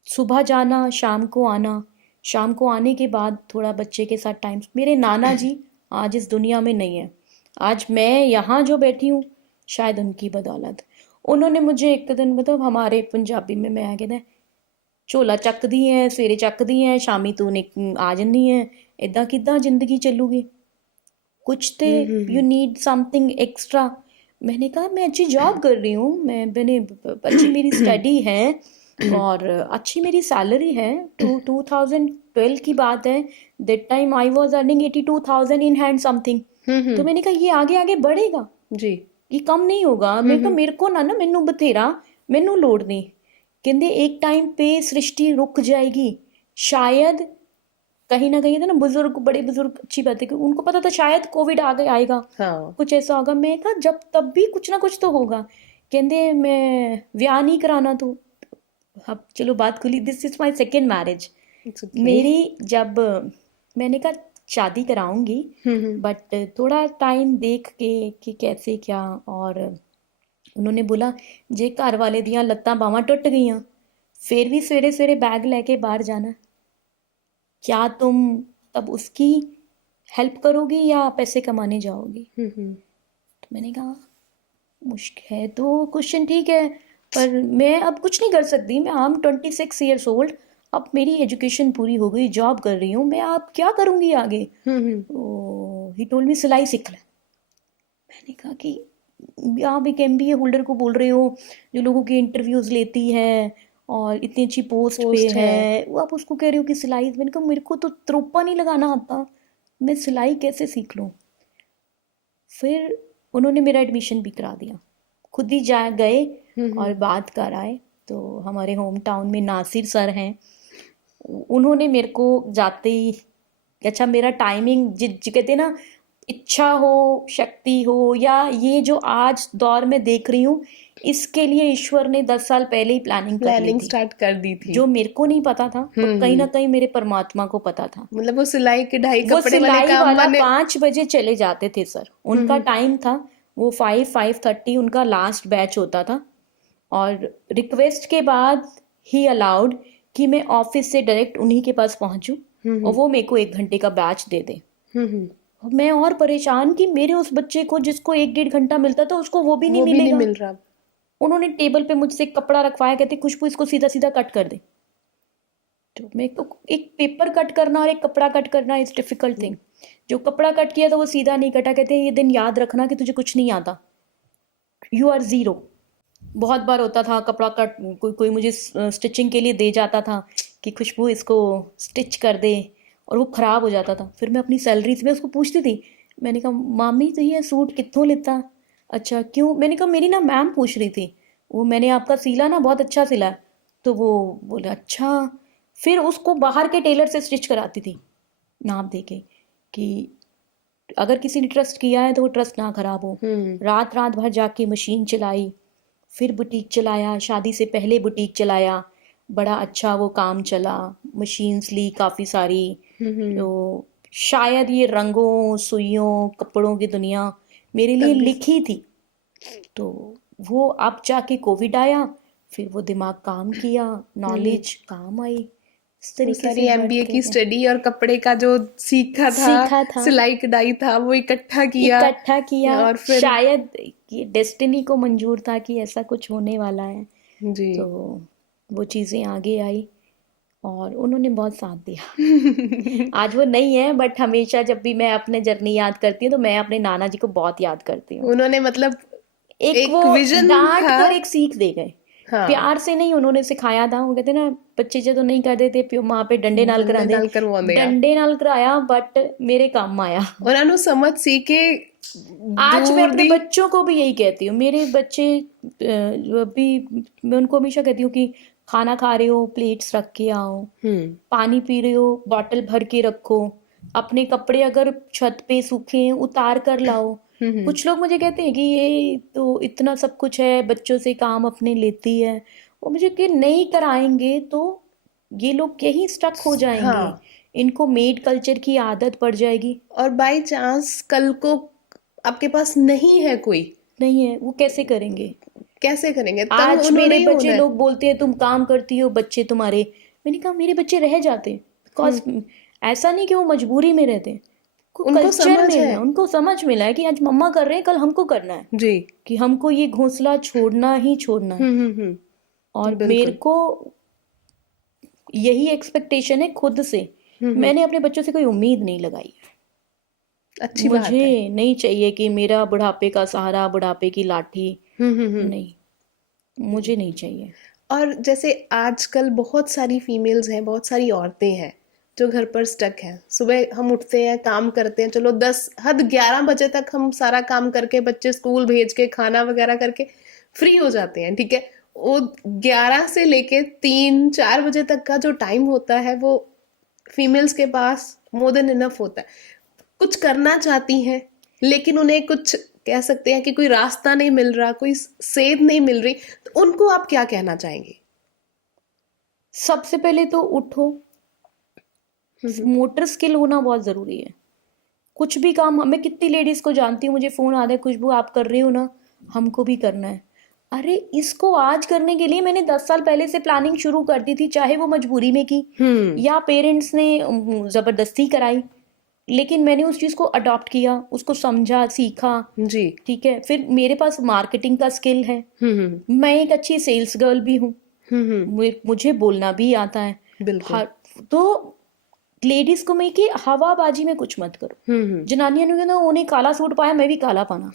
सुबह जाना, शाम को आना, शाम को आने के बाद थोड़ा बच्चे के साथ टाइम। मेरे नाना जी आज इस दुनिया में नहीं है, आज मैं यहाँ जो बैठी हूँ शायद उनकी बदौलत। उन्होंने मुझे एक दिन, मतलब हमारे पंजाबी में मैं कहते हैं, ਝੋਲਾ ਚੱਕਦੀ ਹੈ, ਸਵੇਰੇ ਚੱਕਦੀ ਹੈ, ਸ਼ਾਮੀ ਤੂੰ ਆ ਜਾਂਦੀ ਹੈ, ਇਦਾਂ ਕਿੱਦਾਂ ਜ਼ਿੰਦਗੀ ਚੱਲੂਗੀ, कुछ तो यू नीड समथिंग एक्स्ट्रा। मैंने कहा मैं अच्छी जॉब कर रही हूँ, मैंने अच्छी मेरी स्टडी है और अच्छी मेरी सैलरी है। 2012 की बात है, that time I was earning 82,000 in hand something. तो मैंने कहा ये आगे आगे बढ़ेगा जी, ये कम नहीं होगा। मेरे को ना मैनू बथेरा, मैनू लोड़ नहीं। कहते एक टाइम पे सृष्टि रुक जाएगी शायद, कहीं ना कहीं था ना, बुजुर्ग, बड़े बुजुर्ग, अच्छी बात है कि उनको पता था शायद कोविड आएगा, हाँ। कुछ ऐसा होगा। मैं कहा जब तब भी कुछ ना कुछ तो होगा। कहते मैं ब्याह नहीं कराना, तो अब चलो बात खुली। This is my second marriage. It's okay. मेरी जब, मैंने कहा शादी कराऊंगी, बट थोड़ा टाइम देख के कि कैसे क्या। और उन्होंने बोला जे घर वाले दियां लत्तां बावां टुट गईयां, फिर भी सवेरे सवेरे बैग लेके बाहर जाना, क्या तुम तब उसकी हेल्प करोगी या पैसे कमाने जाओगी? तो मैंने कहा मुश्किल है तो क्वेश्चन, ठीक है, पर मैं अब कुछ नहीं कर सकती। मैं आई एम 26 ईयर्स ओल्ड, अब मेरी एजुकेशन पूरी हो गई, जॉब कर रही हूँ, मैं अब क्या करूँगी आगे? तो ही टोल्ड मी सिलाई सीख ले। मैंने कहा कि आप एक MBA होल्डर को बोल रहे हो जो लोगों के इंटरव्यूज़ लेती है और इतनी अच्छी पोस्ट पे पोस्ट है। है, वो आप उसको कह रहे हो कि सिलाई। मैंने कहा मेरे को तो त्रोपा नहीं लगाना आता, मैं सिलाई कैसे सीख लूँ। फिर उन्होंने मेरा एडमिशन भी करा दिया, खुद ही जा गए और बात कर आए। तो हमारे होम टाउन में नासिर सर हैं, उन्होंने मेरे को जाते ही, अच्छा मेरा टाइमिंग जो कहते हैं ना, इच्छा हो, शक्ति हो, या ये जो आज दौर में देख रही हूँ, इसके लिए ईश्वर ने 10 साल पहले ही प्लानिंग कर ली प्लानिंग थी, स्टार्ट कर दी थी। जो मेरे को नहीं पता था, पर कहीं ना कहीं मेरे परमात्मा को पता था। मतलब वो सिलाई कढ़ाई वो कपड़े वाले सिलाई काम वाला वाले 5 बजे चले जाते थे सर, उनका टाइम था। वो 5-5:30 उनका लास्ट बैच होता था, और रिक्वेस्ट के बाद ही अलाउड कि मैं ऑफिस से डायरेक्ट उन्हीं के पास पहुंचूं और वो मेरे को 1 घंटे का बैच दे दे। मैं और परेशान कि मेरे उस बच्चे को जिसको 1-1.5 घंटा मिलता था, उसको वो भी नहीं वो भी नहीं मिलेगा। मिल रहा। उन्होंने टेबल पे मुझसे एक कपड़ा रखवाया, कहते खुशबू इसको सीधा सीधा कट कर दे। तो मैं तो, एक पेपर कट करना और एक कपड़ा कट करना इज डिफिकल्ट थिंग। जो कपड़ा कट किया तो वो सीधा नहीं कटा, कहते हैं ये दिन याद रखना कि तुझे कुछ नहीं आता, यू आर जीरो। बहुत बार होता था कपड़ा कट, कोई मुझे स्टिचिंग के लिए दे जाता था कि खुशबू इसको स्टिच कर दे, और वो ख़राब हो जाता था। फिर मैं अपनी सैलरी से मैं उसको पूछती थी, मैंने कहा मामी तो ये सूट कितनों लेता? अच्छा क्यों? मैंने कहा मेरी ना मैम पूछ रही थी, वो मैंने आपका सिला ना, बहुत अच्छा सिला है। तो वो बोले अच्छा। फिर उसको बाहर के टेलर से स्टिच कराती थी, नाप दे के, कि अगर किसी ने ट्रस्ट किया है तो वो ट्रस्ट ना खराब हो। रात रात भर जाके मशीन चलाई, फिर बुटीक चलाया, शादी से पहले बुटीक चलाया, बड़ा अच्छा वो काम चला, मशीन्स ली काफ़ी सारी। तो शायद ये रंगों, सुइयों, कपड़ों की दुनिया मेरे लिए लिखी थी। तो वो अब जाके कोविड आया, फिर वो दिमाग काम किया, नॉलेज काम आई, इस वो तरीके सारी से एमबीए बढ़ते की गए। स्टडी और कपड़े का जो सीखा सीखा था, सिलाई कढ़ाई था, वो इकट्ठा किया इकट्ठा किया, और फिर शायद ये डेस्टिनी को मंजूर था कि ऐसा कुछ होने वाला है। जी तो वो चीज़ें आगे आई और उन्होंने बहुत साथ दिया। आज वो नहीं है, बट हमेशा जब भी मैं अपने जर्नी याद करती हूँ तो मैं अपने नाना जी को बहुत याद करती हूँ। उन्होंने मतलब एक वो विजन डांट था। कर एक सीख दे गए, हाँ, प्यार से नहीं, उन्होंने सिखाया था। वो कहते ना, बच्चे जो तो नहीं कहते थे माँ पे डंडे नाल करा दे, नाल करवाਉਂਦੇ ਆ। डंडे नाल कराया, बट मेरे काम आया। ਉਹਨਾਂ ਨੂੰ समझ सी के आज मैं दूर अपने दी बच्चों को भी यही कहती हूँ, मेरे बच्चे अभी, मैं उनको हमेशा कहती हूँ कि खाना खा रहे हो प्लेट्स रख के आओ, पानी पी रहे हो बॉटल भर के रखो, अपने कपड़े अगर छत पे सूखे हैं उतार कर लाओ। कुछ लोग मुझे कहते हैं कि ये तो इतना सब कुछ है, बच्चों से काम अपने लेती है, वो मुझे कि नहीं कराएंगे तो ये लोग यहीं स्टक हो जाएंगे। हाँ। इनको मेड कल्चर की आदत पड़ जाएगी, और बाय चांस कल को आपके पास नहीं है कोई, नहीं है, वो कैसे करेंगे? कैसे करेंगे? तब आज उन्होंने मेरे ही बच्चे होना है। लोग बोलते हैं तुम काम करती हो, बच्चे तुम्हारे। मैंने कहा मेरे बच्चे रह जाते, बिकॉज ऐसा नहीं कि वो मजबूरी में रहते, उनको कल्चर समझ में है। है, उनको समझ मिला है कि आज मम्मा कर रहे हैं, कल हमको करना है, जी कि हमको ये घोंसला छोड़ना ही छोड़ना है। और बिल्कुल। मेरे को यही एक्सपेक्टेशन है खुद से, मैंने अपने बच्चों से कोई उम्मीद नहीं लगाई। अच्छी बात मुझे है। नहीं चाहिए कि मेरा बुढ़ापे का सहारा, बुढ़ापे की लाठी, नहीं, मुझे नहीं चाहिए। और जैसे आजकल बहुत सारी फीमेल्स हैं, बहुत सारी औरतें हैं जो घर पर स्टक हैं। सुबह हम उठते हैं, काम करते हैं, चलो 10 हद 11 बजे तक हम सारा काम करके, बच्चे स्कूल भेज के, खाना वगैरह करके फ्री हो जाते हैं, ठीक है। वो 11 से लेके 3-4 बजे तक का जो टाइम होता है वो फीमेल्स के पास मोर देन इनफ होता है। कुछ करना चाहती हैं लेकिन उन्हें कुछ कह सकते हैं कि कोई रास्ता नहीं मिल रहा, कोई सेध नहीं मिल रही, तो उनको आप क्या कहना चाहेंगे? सबसे पहले तो उठो, मोटर स्किल होना बहुत ज़रूरी है। कुछ भी काम, मैं कितनी लेडीज़ को जानती हूँ, मुझे फ़ोन आता है खुशबू आप कर रही हो ना, हमको भी करना है। अरे इसको आज करने के लिए मैंने 10 साल पहले से प्लानिंग शुरू कर दी थी, चाहे वो मजबूरी में की या पेरेंट्स ने ज़बरदस्ती कराई, लेकिन मैंने उस चीज़ को अडॉप्ट किया, उसको समझा, सीखा। जी ठीक है, फिर मेरे पास मार्केटिंग का स्किल है, मैं एक अच्छी सेल्स गर्ल भी हूँ, मुझे बोलना भी आता है। बिल्कुल। तो लेडीज को मैं कि हवाबाजी में कुछ मत करो। जनानियां ने कहना उन्हें काला सूट पाया मैं भी काला पाना,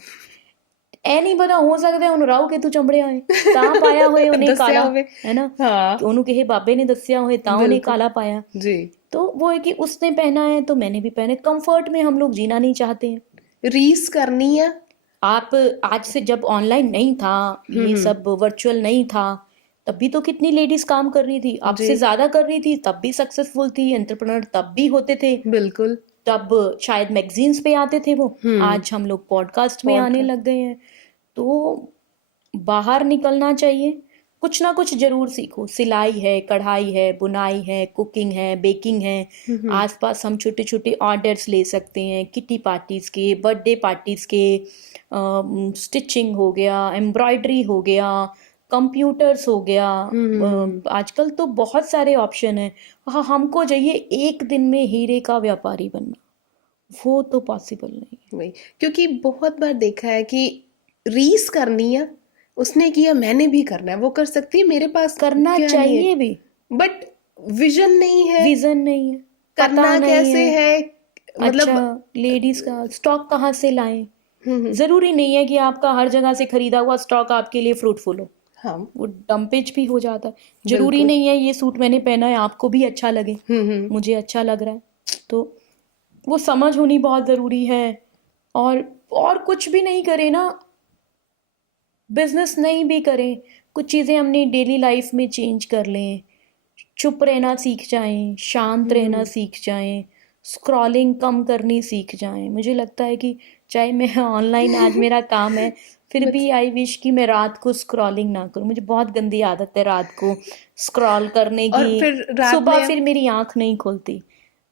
ਐ ਨਹੀਂ ਪਤਾ, ਹੋ ਸਕਦਾ ਉਹਨੂੰ ਰਾਹੂ ਕੇਤੂ ਚੰਬੜਿਆ ਹੋਏ ਤਾਂ ਪਾਇਆ ਹੋਏ ਉਹਨੇ ਦੱਸਿਆ ਕਾਲਾ, ਹੋਵੇ। ਹੈ ਨਾ, हाँ ਉਹਨੂੰ ਕਿਸੇ ਬਾਬੇ ਨੇ ਦੱਸਿਆ ਹੋਏ ਤਾਂ ਉਹਨੇ बिल्कुल काला पाया। जी। तो वो है कि उसने पहना है तो मैंने भी पहने। कंफर्ट में हम लोग जीना नहीं चाहते हैं। रीस करनी है। आप आज से, जब ऑनलाइन नहीं था, ये सब वर्चुअल नहीं था, तब भी तो कितनी लेडीज काम कर रही थी, आपसे जी ज्यादा कर रही थी, तब भी सक्सेसफुल थी, एंटरप्रेन्योर तब भी होते थे, बिल्कुल। तब शायद मैगजीन्स पे आते थे वो, आज हम लोग पॉडकास्ट में आने लग गए हैं। तो बाहर निकलना चाहिए, कुछ ना कुछ जरूर सीखो। सिलाई है, कढ़ाई है, बुनाई है, कुकिंग है, बेकिंग है। आसपास हम छोटे छोटे ऑर्डर्स ले सकते हैं, किटी पार्टीज के, बर्थडे पार्टीज के, स्टिचिंग हो गया, एम्ब्रॉयडरी हो गया, कंप्यूटर्स हो गया। आजकल तो बहुत सारे ऑप्शन हैं। हाँ, हमको चाहिए एक दिन में हीरे का व्यापारी बनना, वो तो पॉसिबल नहीं है। वही, क्योंकि बहुत बार देखा है कि रीस करनी है, उसने किया मैंने भी करना है, वो कर सकती है, मेरे पास करना क्या नहीं चाहिए है, भी, बट विजन नहीं है, विजन नहीं है, करना पता नहीं कैसे है। है, मतलब अच्छा, लेडीज का स्टॉक कहाँ से लाएं? जरूरी नहीं है कि आपका हर जगह से खरीदा हुआ स्टॉक आपके लिए फ्रूटफुल हो, हाँ वो डंपेज भी हो जाता है। जरूरी नहीं है ये सूट मैंने पहना है आपको भी अच्छा लगे, मुझे अच्छा लग रहा है, तो वो समझ होनी बहुत जरूरी है। और कुछ भी नहीं करे ना, बिजनेस नहीं भी करें, कुछ चीज़ें अपनी डेली लाइफ में चेंज कर लें, चुप रहना सीख जाएं, शांत रहना सीख जाएं, स्क्रॉलिंग कम करनी सीख जाएं। मुझे लगता है कि चाहे मैं ऑनलाइन आज मेरा काम है, फिर भी आई विश कि मैं रात को स्क्रॉलिंग ना करूं। मुझे बहुत गंदी आदत है रात को स्क्रॉल करने और की, फिर रात सुबह में फिर मेरी आंख नहीं खुलती।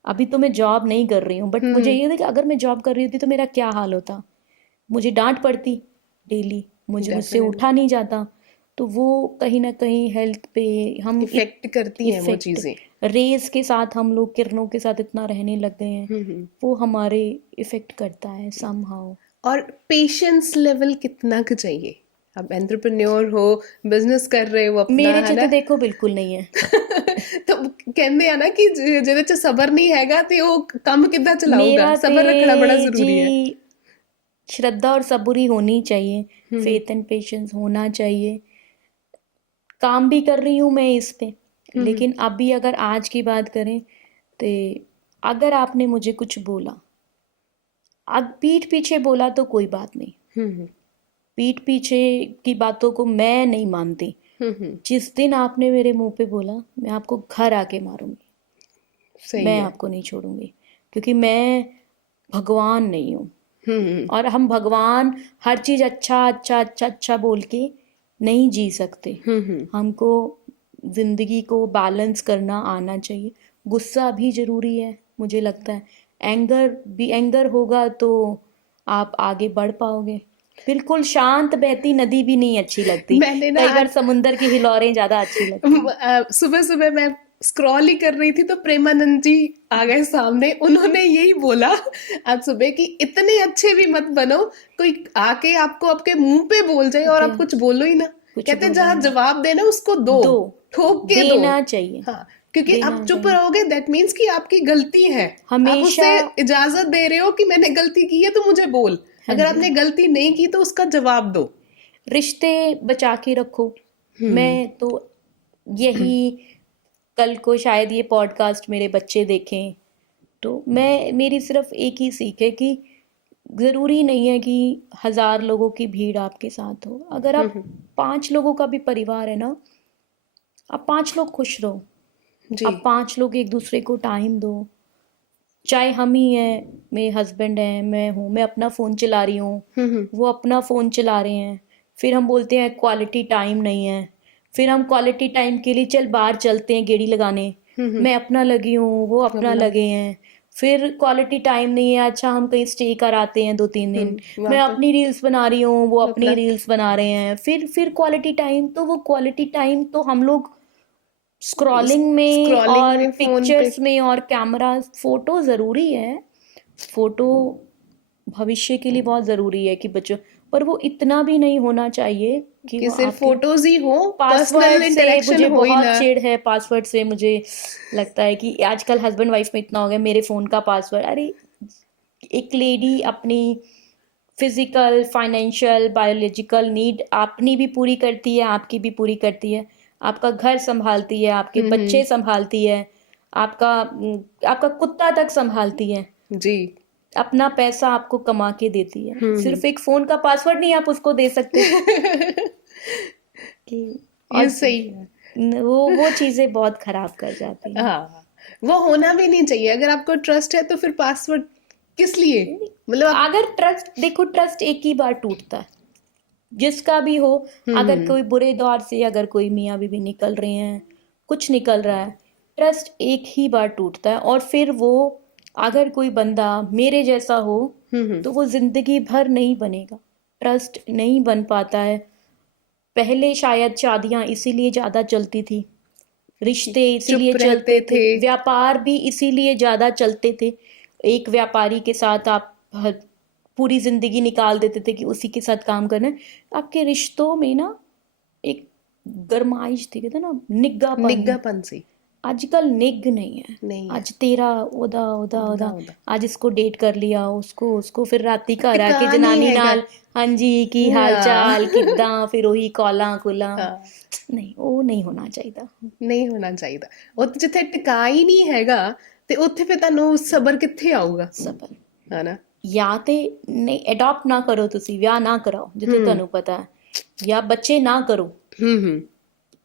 अभी तो मैं जॉब नहीं कर रही हूँ, बट मुझे ये था कि अगर मैं जॉब कर रही होती तो मेरा क्या हाल होता, मुझे डांट पड़ती डेली, मुझसे उठा नहीं जाता। तो वो कहीं ना कहीं हेल्थ पे हम इफेक्ट करती हैं वो चीजें। रेस के साथ हम लोग किरणों के साथ इतना रहने लग गए हैं, वो हमारे इफेक्ट करता है समहाउ। और पेशेंस लेवल कितना का चाहिए? अब एंटरप्रेन्योर हो, बिजनेस कर रहे हो अपना, मेरे है च ना? तो देखो बिल्कुल नहीं है। तो कहते हैं ना कि ਜਿਹਦੇ ਚ ਸਬਰ ਨਹੀਂ ਹੈਗਾ ਤੇ ਉਹ ਕੰਮ ਕਿੱਦਾਂ ਚਲਾਊਗਾ? मेरा ਸਬਰ ਰੱਖਣਾ बड़ा ते जरूरी है। जी श्रद्धा और सबूरी होनी चाहिए, फेथ एंड पेशेंस होना चाहिए। काम भी कर रही हूँ मैं इस पे, लेकिन अभी अगर आज की बात करें तो अगर आपने मुझे कुछ बोला, अब पीठ पीछे बोला तो कोई बात नहीं, पीठ पीछे की बातों को मैं नहीं मानती। जिस दिन आपने मेरे मुंह पे बोला, मैं आपको घर आके मारूंगी, सही मैं है। आपको नहीं छोड़ूंगी, क्योंकि मैं भगवान नहीं हूँ। और हम भगवान हर चीज अच्छा अच्छा अच्छा अच्छा बोल के नहीं जी सकते। हमको जिंदगी को बैलेंस करना आना चाहिए। गुस्सा भी जरूरी है, मुझे लगता है एंगर होगा तो आप आगे बढ़ पाओगे। बिल्कुल शांत बहती नदी भी नहीं अच्छी लगती, मैंने ना कई बार समुंदर की हिलोरें ज्यादा अच्छी लगती। सुबह सुबह मैं स्क्रॉल ही कर रही थी तो प्रेमानंद जी आ गए सामने, उन्होंने यही बोला आज सुबह कि इतने अच्छे भी मत बनो, कोई आके आपको आपके मुंह पे बोल जाए और आप कुछ बोलो ही ना। कहते जहाँ जवाब देना उसको दो, ठोक के देना चाहिए। हाँ, क्योंकि आप चुप रहोगे दैट मीन्स कि आपकी गलती है, आप हमेशा उसे इजाजत दे रहे हो कि मैंने गलती की है तो मुझे बोल। अगर आपने गलती नहीं की तो उसका जवाब दो। रिश्ते बचा के रखो। मैं तो यही, कल को शायद ये पॉडकास्ट मेरे बच्चे देखें तो मेरी सिर्फ एक ही सीख है कि ज़रूरी नहीं है कि 1000 लोगों की भीड़ आपके साथ हो। अगर आप 5 लोगों का भी परिवार है ना, आप 5 लोग खुश रहो, आप 5 लोग एक दूसरे को टाइम दो। चाहे हम ही हैं, मेरे हस्बैंड हैं, मैं हूँ, मैं अपना फ़ोन चला रही हूँ, वो अपना फ़ोन चला रहे हैं, फिर हम बोलते हैं क्वालिटी टाइम नहीं है, फिर हम क्वालिटी टाइम के लिए चल बाहर चलते हैं गेड़ी लगाने, मैं अपना लगी हूँ, वो अपना लगे हैं, फिर क्वालिटी टाइम नहीं है, अच्छा हम कहीं स्टे कराते हैं 2-3 दिन, मैं अपनी रील्स बना रही हूँ, वो अपनी रील्स बना रहे हैं, फिर क्वालिटी टाइम, तो वो क्वालिटी टाइम तो हम लोग स्क्रॉलिंग में और पिक्चर्स में और कैमरा। फोटो ज़रूरी है, फोटो भविष्य के लिए बहुत ज़रूरी है कि बच्चों, पर वो इतना भी नहीं होना चाहिए कि सिर्फ फोटोज ही हो, पासवर्ड से मुझे बहुत चिढ़ है। पासवर्ड से मुझे लगता है कि आजकल हस्बैंड वाइफ में इतना हो गया, मेरे फ़ोन का पासवर्ड। अरे एक लेडी अपनी फिजिकल, फाइनेंशियल, बायोलॉजिकल नीड अपनी भी पूरी करती है, आपकी भी पूरी करती है, आपका घर संभालती है, आपके बच्चे संभालती है, आपका आपका कुत्ता तक संभालती है, जी। अपना पैसा आपको कमा के देती है। सिर्फ एक फोन का पासवर्ड नहीं आप उसको दे सकते कि ये सही है। वो चीजें बहुत खराब कर जाती हैं। हाँ, वो होना भी नहीं चाहिए। अगर आपको ट्रस्ट है तो फिर पासवर्ड किस लिए? मतलब अगर ट्रस्ट, देखो ट्रस्ट एक ही बार टूटता है, जिसका भी हो। अगर कोई बुरे दौर से अगर कोई मियाँ बीवी निकल रहे हैं, कुछ निकल रहा है, ट्रस्ट एक ही बार टूटता है। और फिर वो अगर कोई बंदा मेरे जैसा हो तो वो जिंदगी भर नहीं बनेगा, ट्रस्ट नहीं बन पाता है। पहले शायद शादियां इसीलिए ज्यादा चलती थी, रिश्ते इसीलिए चुप चलते रहते थे, थे। व्यापार भी इसीलिए ज्यादा चलते थे। एक व्यापारी के साथ आप पूरी जिंदगी निकाल देते थे कि उसी के साथ काम करना है। आपके रिश्तों में ना एक गरमाइश थी, कहते ना निग्गापन। निग्गापन से आजकल निग नहीं है, नहीं है। आज तेरा ओदा ओदा ओदा, ओदा। आज इसको डेट कर लिया, उसको फिर राती घर आके टिकानी जनानी हैगा। नाल हाँ जी की हाल चाल किद्दां, फिर ਉਹੀ कॉला कुला। हाँ, नहीं, ਉਹ ਨਹੀਂ ਹੋਣਾ ਚਾਹੀਦਾ। ਨਹੀਂ ਹੋਣਾ ਚਾਹੀਦਾ। ਉਹ ਜਿੱਥੇ ਟਿਕਾ ਹੀ ਨਹੀਂ ਹੈਗਾ ਤੇ ਉੱਥੇ ਫਿਰ ਤੁਹਾਨੂੰ ਸਬਰ ਕਿੱਥੇ ਆਊਗਾ? ਸਬਰ ਹਨਾ? ਜਾਂ ਤੇ ਨਹੀਂ ਅਡਾਪਟ ਨਾ ਕਰੋ, ਤੁਸੀਂ ਵਿਆਹ ਨਾ ਕਰਾਓ ਜਿੱਥੇ ਤੁਹਾਨੂੰ ਪਤਾ ਹੈ, ਜਾਂ ਬੱਚੇ ਨਾ ਕਰੋ।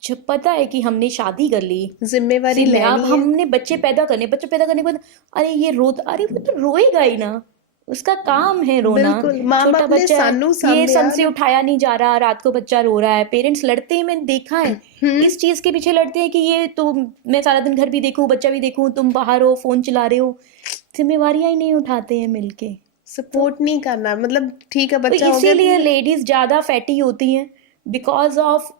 जब पता है कि हमने शादी कर ली, जिम्मेवारी अब लेनी है। हमने बच्चे पैदा करने के बाद अरे ये अरे वो तो रोएगा ही ना, उसका काम है रोना। बिल्कुल, माँ छोटा बाप ने बच्चा सानू ये सामने सन यार। से उठाया नहीं जा रहा, रात को बच्चा रो रहा है, पेरेंट्स लड़ते हैं, मैंने देखा है। इस चीज के पीछे लड़ते हैं कि ये तो मैं सारा दिन घर भी देखूं, बच्चा भी देखूं, तुम बाहर हो, फोन चला रहे हो, जिम्मेवारियां ही नहीं उठाते हैं मिलके, सपोर्ट नहीं करना। मतलब ठीक है, तो बच्चा हो गया। इसीलिए लेडीज ज्यादा फैटी होती हैं, बिकॉज ऑफ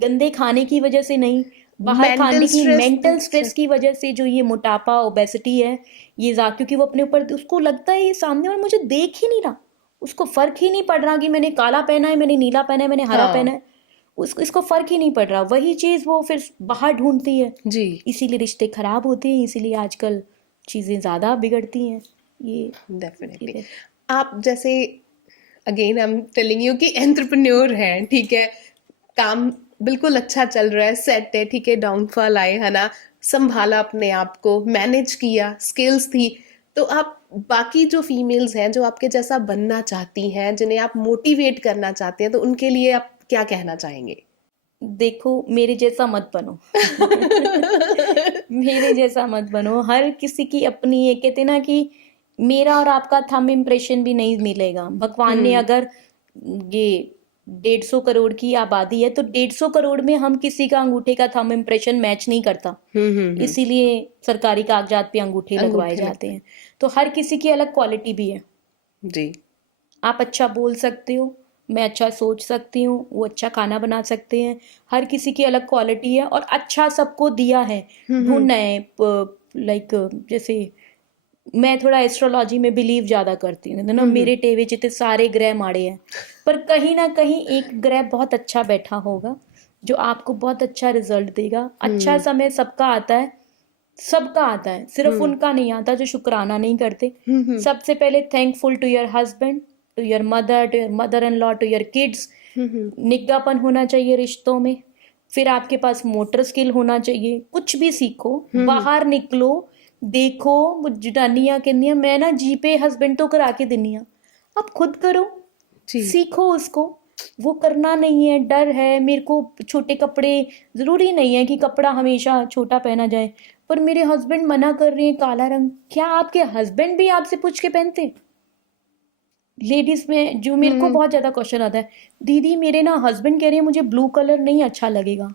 गंदे खाने की वजह से नहीं, बाहर Mental खाने की stress, मेंटल स्ट्रेस की वजह से जो ये मोटापा ओबेसिटी है ये क्योंकि वो अपने ऊपर उसको लगता है ये सामने और मुझे देख ही नहीं रहा, उसको फर्क ही नहीं पड़ रहा कि मैंने काला पहना है, मैंने नीला पहना है, मैंने हरा हाँ। पहना है, उसको इसको फर्क ही नहीं पड़ रहा। वही चीज वो फिर बाहर ढूंढती है, जी। इसीलिए रिश्ते खराब होते हैं, इसीलिए आजकल चीजें ज्यादा बिगड़ती हैं। ये डेफिनेटली। आप जैसे again I am telling you कि एंटरप्रेन्योर हैं, ठीक है, काम बिल्कुल अच्छा चल रहा है, सेट है, ठीक है, डाउनफॉल आए, है ना, संभाला अपने आप को, मैनेज किया, स्किल्स थी, तो आप बाकी जो फीमेल्स हैं जो आपके जैसा बनना चाहती हैं, जिन्हें आप मोटिवेट करना चाहते हैं, तो उनके लिए आप क्या कहना चाहेंगे? देखो मेरे जैसा मत बनो मेरे जैसा मत बनो। हर किसी की अपनी, ये कहते ना कि मेरा और आपका थंब इम्प्रेशन भी नहीं मिलेगा। भगवान ने अगर ये 150 करोड़ की आबादी है तो 150 करोड़ में हम किसी का अंगूठे का थंब इम्प्रेशन मैच नहीं करता, इसीलिए सरकारी कागजात पे अंगूठे लगवाए जाते हैं। तो हर किसी की अलग क्वालिटी भी है जी। आप अच्छा बोल सकते हो, मैं अच्छा सोच सकती हूँ, वो अच्छा खाना बना सकते हैं, हर किसी की अलग क्वालिटी है और अच्छा सबको दिया है। ढूंढना है लाइक जैसे मैं थोड़ा एस्ट्रोलॉजी में बिलीव ज़्यादा करती हूँ ना, मेरे टेवे जितने सारे ग्रह माड़े हैं, पर कहीं ना कहीं एक ग्रह बहुत अच्छा बैठा होगा जो आपको बहुत अच्छा रिजल्ट देगा। अच्छा समय सबका आता है, सबका आता है, सिर्फ उनका नहीं आता जो शुक्राना नहीं करते। सबसे पहले thankful to your husband, to your mother in law, to your kids. निग्गापन होना चाहिए रिश्तों में। फिर आपके पास मोटर स्किल होना चाहिए, कुछ भी सीखो, बाहर निकलो, देखो। जनानियां कहनियां मैं ना जी पे हस्बैंड तो करा के दिनी आ, आप खुद करो, सीखो उसको। वो करना नहीं है, डर है मेरे को छोटे कपड़े, जरूरी नहीं है कि कपड़ा हमेशा छोटा पहना जाए, पर मेरे हस्बैंड मना कर रहे हैं काला रंग, क्या आपके हस्बैंड भी आपसे पूछ के पहनते? लेडीज में जो मेरे को बहुत ज्यादा क्वेश्चन आता है, दीदी मेरे ना हस्बैंड कह रहे हैं मुझे ब्लू कलर नहीं अच्छा लगेगा।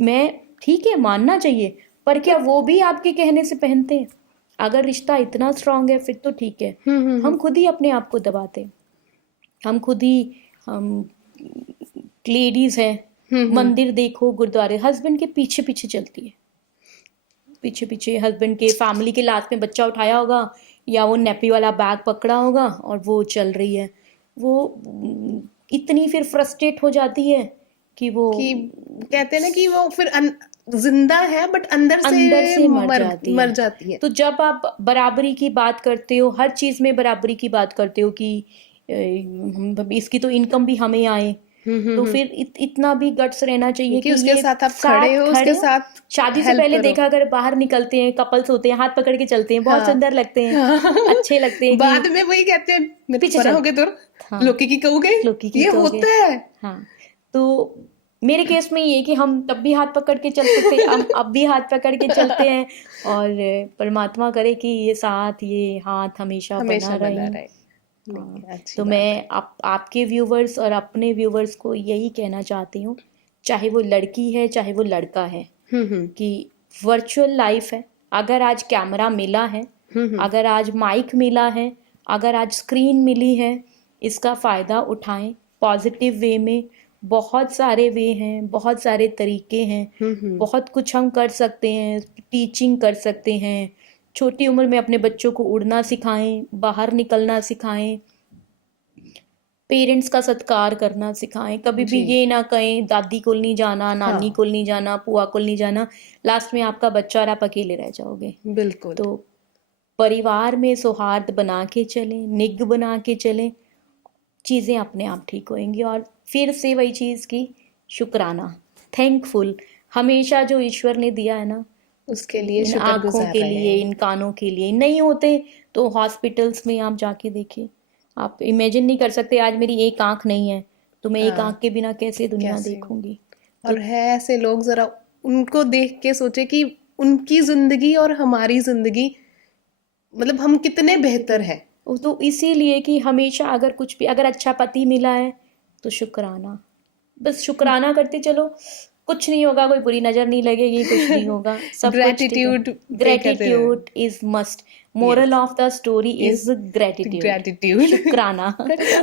मैं ठीक है, मानना चाहिए, पर क्या वो भी आपके कहने से पहनते हैं? अगर रिश्ता इतना स्ट्रांग है फिर तो ठीक है। हम खुद ही अपने आप को दबाते हैं, हम खुद ही, हम लेडीज हैं, मंदिर देखो, गुरुद्वारे, हस्बैंड के पीछे पीछे चलती है, पीछे पीछे हस्बैंड के, फैमिली के लास्ट में बच्चा उठाया होगा या वो नेपी वाला बैग पकड़ा होगा और वो चल रही है। वो इतनी फिर फ्रस्ट्रेट हो जाती है कि वो कहते हैं ना कि वो फिर जिंदा है बट अंदर से मर जाती है। तो जब आप बराबरी की बात करते हो, हर चीज में बराबरी की बात करते हो कि इसकी तो इनकम भी हमें आए। तो फिर इतना भी गट्स रहना चाहिए कि कि उसके ये साथ आप खड़े हो, उसके साथ शादी से help पहले करो। देखा, अगर बाहर निकलते हैं कपल्स होते हैं, हाथ पकड़ के चलते हैं, बहुत हाँ। सुंदर लगते हैं, अच्छे लगते हैं बाद कि में वही कहते हैं मैं तो पीछे परा चल। हो गए दूर, हाँ, लोकी की कहोगे, लोकी की ये कहोगे। होता है। हाँ, तो मेरे केस में ये है कि हम तब भी हाथ पकड़ के चलते थे, हम अब भी हाथ पकड़ के चलते हैं, और परमात्मा करे कि ये साथ, ये हाथ हमेशा बना बना रहे। रहे। नहीं, हाँ, अच्छी तो बात है। मैं आपके व्यूवर्स और अपने व्यूवर्स को यही कहना चाहती हूँ, चाहे वो लड़की है चाहे वो लड़का है, कि वर्चुअल लाइफ है। अगर आज कैमरा मिला है, अगर आज माइक मिला है, अगर आज स्क्रीन मिली है, इसका फ़ायदा उठाएं पॉजिटिव वे में। बहुत सारे वे हैं, बहुत सारे तरीके हैं, बहुत कुछ हम कर सकते हैं, टीचिंग कर सकते हैं। छोटी उम्र में अपने बच्चों को उड़ना सिखाएं, बाहर निकलना सिखाएं, पेरेंट्स का सत्कार करना सिखाएं। कभी भी जी। ये ना कहें दादी को नहीं जाना, नानी हाँ। को नहीं जाना, पुआ को नहीं जाना, लास्ट में आपका बच्चा और आप अकेले रह जाओगे। बिल्कुल। तो परिवार में सौहार्द बना के चलें, निग बना के चलें, चीज़ें अपने आप ठीक होएंगी। और फिर से वही चीज़ की शुक्राना, थैंकफुल, हमेशा जो ईश्वर ने दिया है ना, उसके लिए इन आँखों शुक्रगुजार के रहे लिए, हैं। इन कानों के लिए। नहीं होते तो हॉस्पिटल्स में आप जाके देखिए, आप इमेजिन नहीं कर सकते, आज मेरी एक आँख नहीं है तो मैं एक हाँ। आँख के बिना कैसे दुनिया कैसे? देखूंगी। और है ऐसे लोग, जरा उनको देख के सोचे कि उनकी जिंदगी और हमारी जिंदगी, मतलब हम कितने बेहतर हैं। तो इसीलिए कि हमेशा अगर कुछ भी, अगर अच्छा पति मिला है तो शुक्राना, बस शुक्राना करते चलो, कुछ नहीं होगा, कोई बुरी नजर नहीं लगेगी, कुछ नहीं होगा, सब कुछ ठीक है। Gratitude gratitude is must, moral of the story is gratitude, gratitude. शुक्राना।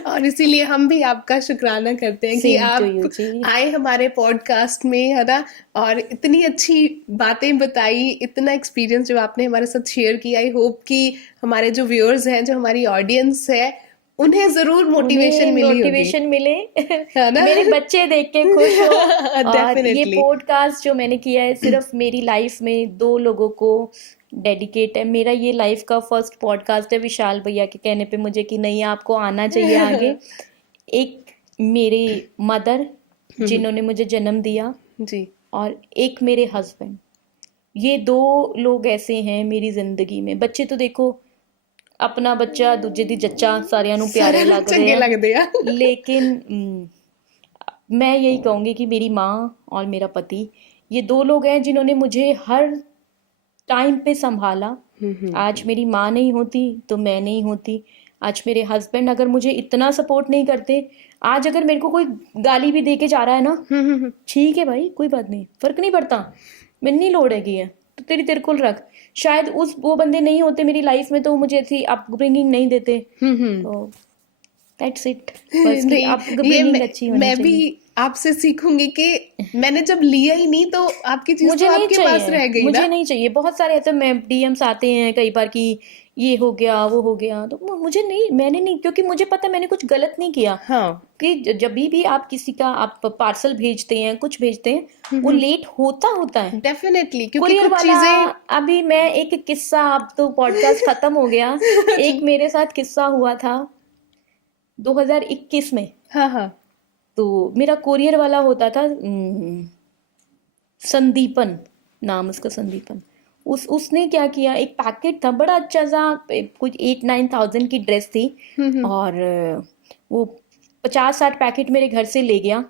और इसीलिए हम भी आपका शुक्राना करते हैं कि Same to you आप जी। आए हमारे पॉडकास्ट में, है ना, और इतनी अच्छी बातें बताई, इतना एक्सपीरियंस जो आपने हमारे साथ शेयर किया। आई होप कि हमारे जो व्यूअर्स हैं, जो हमारी ऑडियंस है, उन्हें जरूर मोटिवेशन मिली होगी, मोटिवेशन मिले, है ना? मेरे बच्चे देख के खुश हो। और ये Definitely. पॉडकास्ट जो मैंने किया है सिर्फ मेरी लाइफ में 2 लोगों को डेडिकेट है। मेरा ये लाइफ का फर्स्ट पॉडकास्ट है विशाल भैया के कहने पे मुझे कि नहीं आपको आना चाहिए आगे। एक मेरे मदर जिन्होंने मुझे जन्म दिया जी। और एक मेरे हस्बैंड, ये 2 लोग ऐसे हैं मेरी जिंदगी में। बच्चे तो देखो, अपना बच्चा दूजे दी जच्चा सारिਆਂ ਨੂੰ प्यारे लग रहे चंगे हैं, लगते हैं। लेकिन मैं यही कहूँगी कि मेरी माँ और मेरा पति, ये 2 लोग हैं जिन्होंने मुझे हर टाइम पे संभाला। आज मेरी माँ नहीं होती तो मैं नहीं होती, आज मेरे हस्बैंड अगर मुझे इतना सपोर्ट नहीं करते, आज अगर मेरे को कोई गाली भी दे के जा रहा है ना, ठीक है भाई कोई बात नहीं, फर्क नहीं पड़ता, मैंने नहीं लोड़ हैगी है तो तेरे को रख। शायद वो बंदे नहीं होते मेरी लाइफ में तो वो मुझे ऐसी अपब्रिंगिंग नहीं देते। तो दैट्स इट, बस कि अपब्रिंगिंग अच्छी होनी मैं चाहिए। भी आपसे सीखूंगी कि मैंने जब लिया ही नहीं तो आपकी चीज मुझे तो नहीं आपके पास चाहिए, रह गई मुझे ना। नहीं चाहिए। बहुत सारे ऐसे मैं डीएम्स आते हैं कई बार कि ये हो गया वो हो गया, तो मुझे नहीं, मैंने नहीं, क्योंकि मुझे पता मैंने कुछ गलत नहीं किया। हाँ। कि जब भी आप किसी का आप पार्सल भेजते हैं, कुछ भेजते हैं, वो लेट होता है डेफिनेटली, क्योंकि कुरियर कुछ वाला। चीजें अभी मैं एक किस्सा, अब तो पॉडकास्ट खत्म हो गया, एक मेरे साथ किस्सा हुआ था 2021 में। हाँ हाँ तो मेरा कुरियर वाला होता था संदीपन, नाम उसका संदीपन। उसने क्या किया, एक पैकेट था बड़ा अच्छा सा, कुछ 8-9 थाउजेंड की ड्रेस थी, और वो 50-60 पैकेट मेरे घर से ले गया,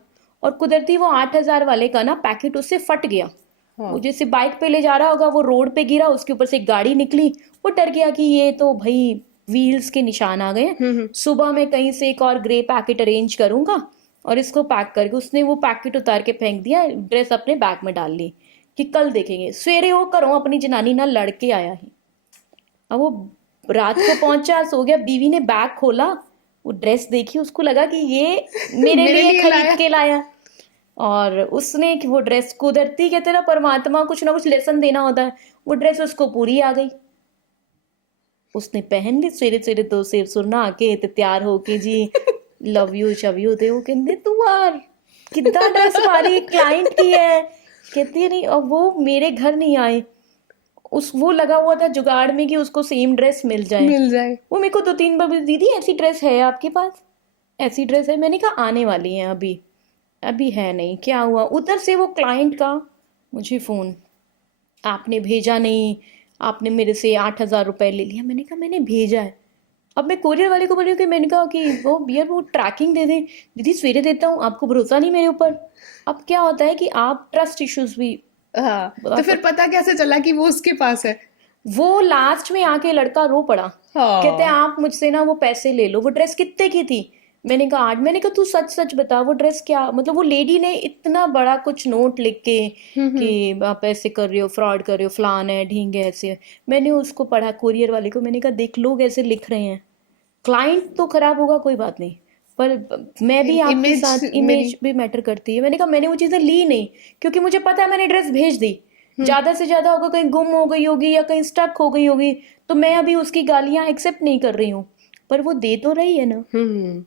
और कुदरती वो 8,000 वाले का ना पैकेट उससे फट गया। वो जैसे बाइक पे ले जा रहा होगा, वो रोड पे गिरा, उसके ऊपर से एक गाड़ी निकली, वो डर गया कि ये तो भाई व्हील्स के निशान आ गए, सुबह मैं कहीं से एक और ग्रे पैकेट अरेंज करूंगा और इसको पैक करके, उसने वो पैकेट उतार के फेंक दिया, ड्रेस अपने बैग में डाल ली कि कल देखेंगे। सवेरे वो करो अपनी जनानी ना लड़के आया है। अब वो रात को पहुंचा, सो गया, बीवी ने बैग खोला, वो ड्रेस देखी, उसको लगा कि ये मेरे लिए खरीद के लाया, और उसने वो ड्रेस, कुदरती कहते ना परमात्मा कुछ ना कुछ लेसन देना होता है, वो ड्रेस उसको पूरी आ गई, उसने पहन ली। सवेरे सवेरे तो सिर सुर नहा के ते तैयार होके जी लव यू शव यू थे, वो कहते तू यार कितना ड्रेस हमारी क्लाइंट की है, कहती है नहीं। और वो मेरे घर नहीं आए, वो लगा हुआ था जुगाड़ में कि उसको सेम ड्रेस मिल जाए। वो मेरे को 2-3 बार बोली, दीदी ऐसी ड्रेस है आपके पास, ऐसी ड्रेस है। मैंने कहा आने वाली है, अभी है नहीं। क्या हुआ, उधर से वो क्लाइंट का मुझे फ़ोन, आपने भेजा नहीं, आपने मेरे से 8,000 रुपये ले लिया। मैंने कहा मैंने भेजा है। अब मैं कोरियर वाले को बोल रही हूँ कि मैंने कहा कि वो भैया वो ट्रैकिंग दे दें। दीदी सवेरे देता हूँ, आपको भरोसा नहीं मेरे ऊपर। अब क्या होता है कि आप ट्रस्ट इश्यूज भी, हाँ, तो फिर पता कैसे चला कि वो उसके पास है? वो लास्ट में आके लड़का रो पड़ा। हाँ। कहते हैं आप मुझसे ना वो पैसे ले लो। वो ड्रेस कितने की थी? मैंने कहा 8। मैंने कहा तू सच सच बता वो ड्रेस क्या, मतलब वो लेडी ने इतना बड़ा कुछ नोट लिख के कि आप ऐसे कर रहे हो, फ्रॉड कर रहे हो, फलान है ढींग है ऐसे। मैंने उसको पढ़ा, कोरियर वाले को। मैंने कहा देख लोग ऐसे लिख रहे हैं, क्लाइंट तो खराब होगा कोई बात नहीं, पर मैं भी आपके साथ, इमेज भी मैटर करती है। मैंने कहा मैंने वो चीज़ें ली नहीं, क्योंकि मुझे पता है मैंने ड्रेस भेज दी, ज्यादा से ज्यादा होगा कहीं गुम हो गई होगी या कहीं स्टक हो गई होगी, तो मैं अभी उसकी गालियां एक्सेप्ट नहीं कर रही हूँ। पर वो दे तो रही है ना,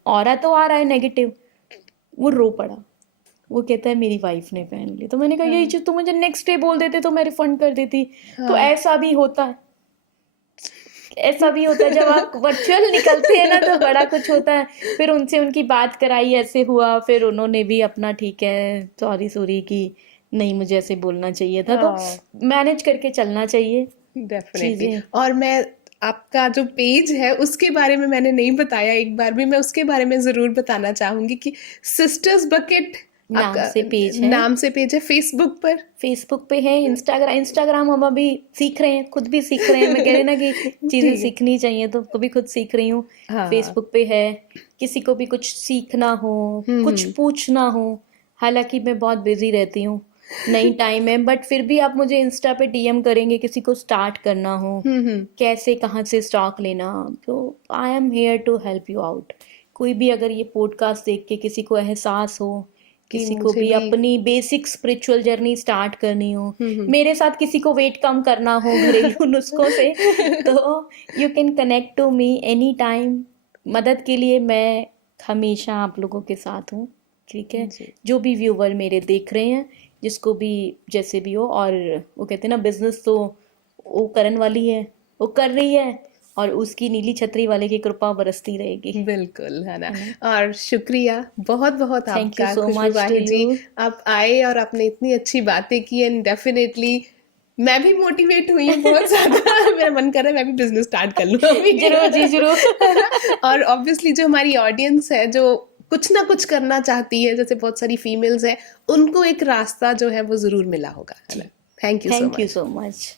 और तो आ रहा है नेगेटिव। वो रो पड़ा, वो कहता है मेरी वाइफ ने पहन ली। तो मैंने कहा यही चीज तुम मुझे नेक्स्ट डे बोल देते तो मैं रिफंड कर देती। तो ऐसा भी होता है, ऐसा भी होता है जब आप वर्चुअल निकलते हैं ना, तो बड़ा कुछ होता है। फिर उनसे उनकी बात कराई, ऐसे हुआ, फिर उन्होंने भी अपना ठीक है सॉरी की नहीं मुझे ऐसे बोलना चाहिए था। तो मैनेज करके चलना चाहिए डेफिनेटली। और मैं आपका जो पेज है उसके बारे में मैंने नहीं बताया एक बार भी, मैं उसके बारे में जरूर बताना चाहूंगी कि सिस्टर्स बकेट नाम से पेज है फेसबुक पे है। इंस्टाग्राम हम अभी सीख रहे हैं, खुद भी सीख रहे हैं। मैं कह रही ना कि चीजें सीखनी चाहिए, तो कभी खुद सीख रही हूँ। फेसबुक पे है, किसी को भी कुछ सीखना हो, कुछ पूछना हो, हालांकि मैं बहुत बिजी रहती हूँ, नहीं टाइम है, बट फिर भी आप मुझे इंस्टा पे डीएम करेंगे, किसी को स्टार्ट करना हो, कैसे कहाँ से स्टॉक लेना, तो I am here to help you out. कोई भी अगर ये पॉडकास्ट देख के किसी को एहसास हो, किसी को भी अपनी बेसिक स्पिरिचुअल जर्नी स्टार्ट करनी हो, मेरे साथ किसी को वेट कम करना हो घरेलू नुस्खों से, तो you can connect to me any time. मदद के लिए मैं हमेशा आप लोगों के साथ हूँ, ठीक है। जो भी व्यूवर मेरे देख रहे हैं, जिसको भी जैसे भी हो, और वो कहते हैं ना बिजनेस तो वो करने वाली है, वो कर रही है, और उसकी नीली छतरी वाले की कृपा बरसती रहेगी। बिल्कुल, है ना। और शुक्रिया बहुत बहुत आपका खुशबू वाहिद जी, आप आए और आपने इतनी अच्छी बातें की। एंड डेफिनेटली मैं भी मोटिवेट हुई हूँ बहुत ज्यादा। मेरा मन कर रहा है मैं भी बिजनेस स्टार्ट कर लूँ अभी। जरूर जी जरूर। और ऑब्वियसली जो हमारी ऑडियंस है जो कुछ ना कुछ करना चाहती है, जैसे बहुत सारी फीमेल्स हैं, उनको एक रास्ता जो है वो जरूर मिला होगा, है ना। Thank you so much.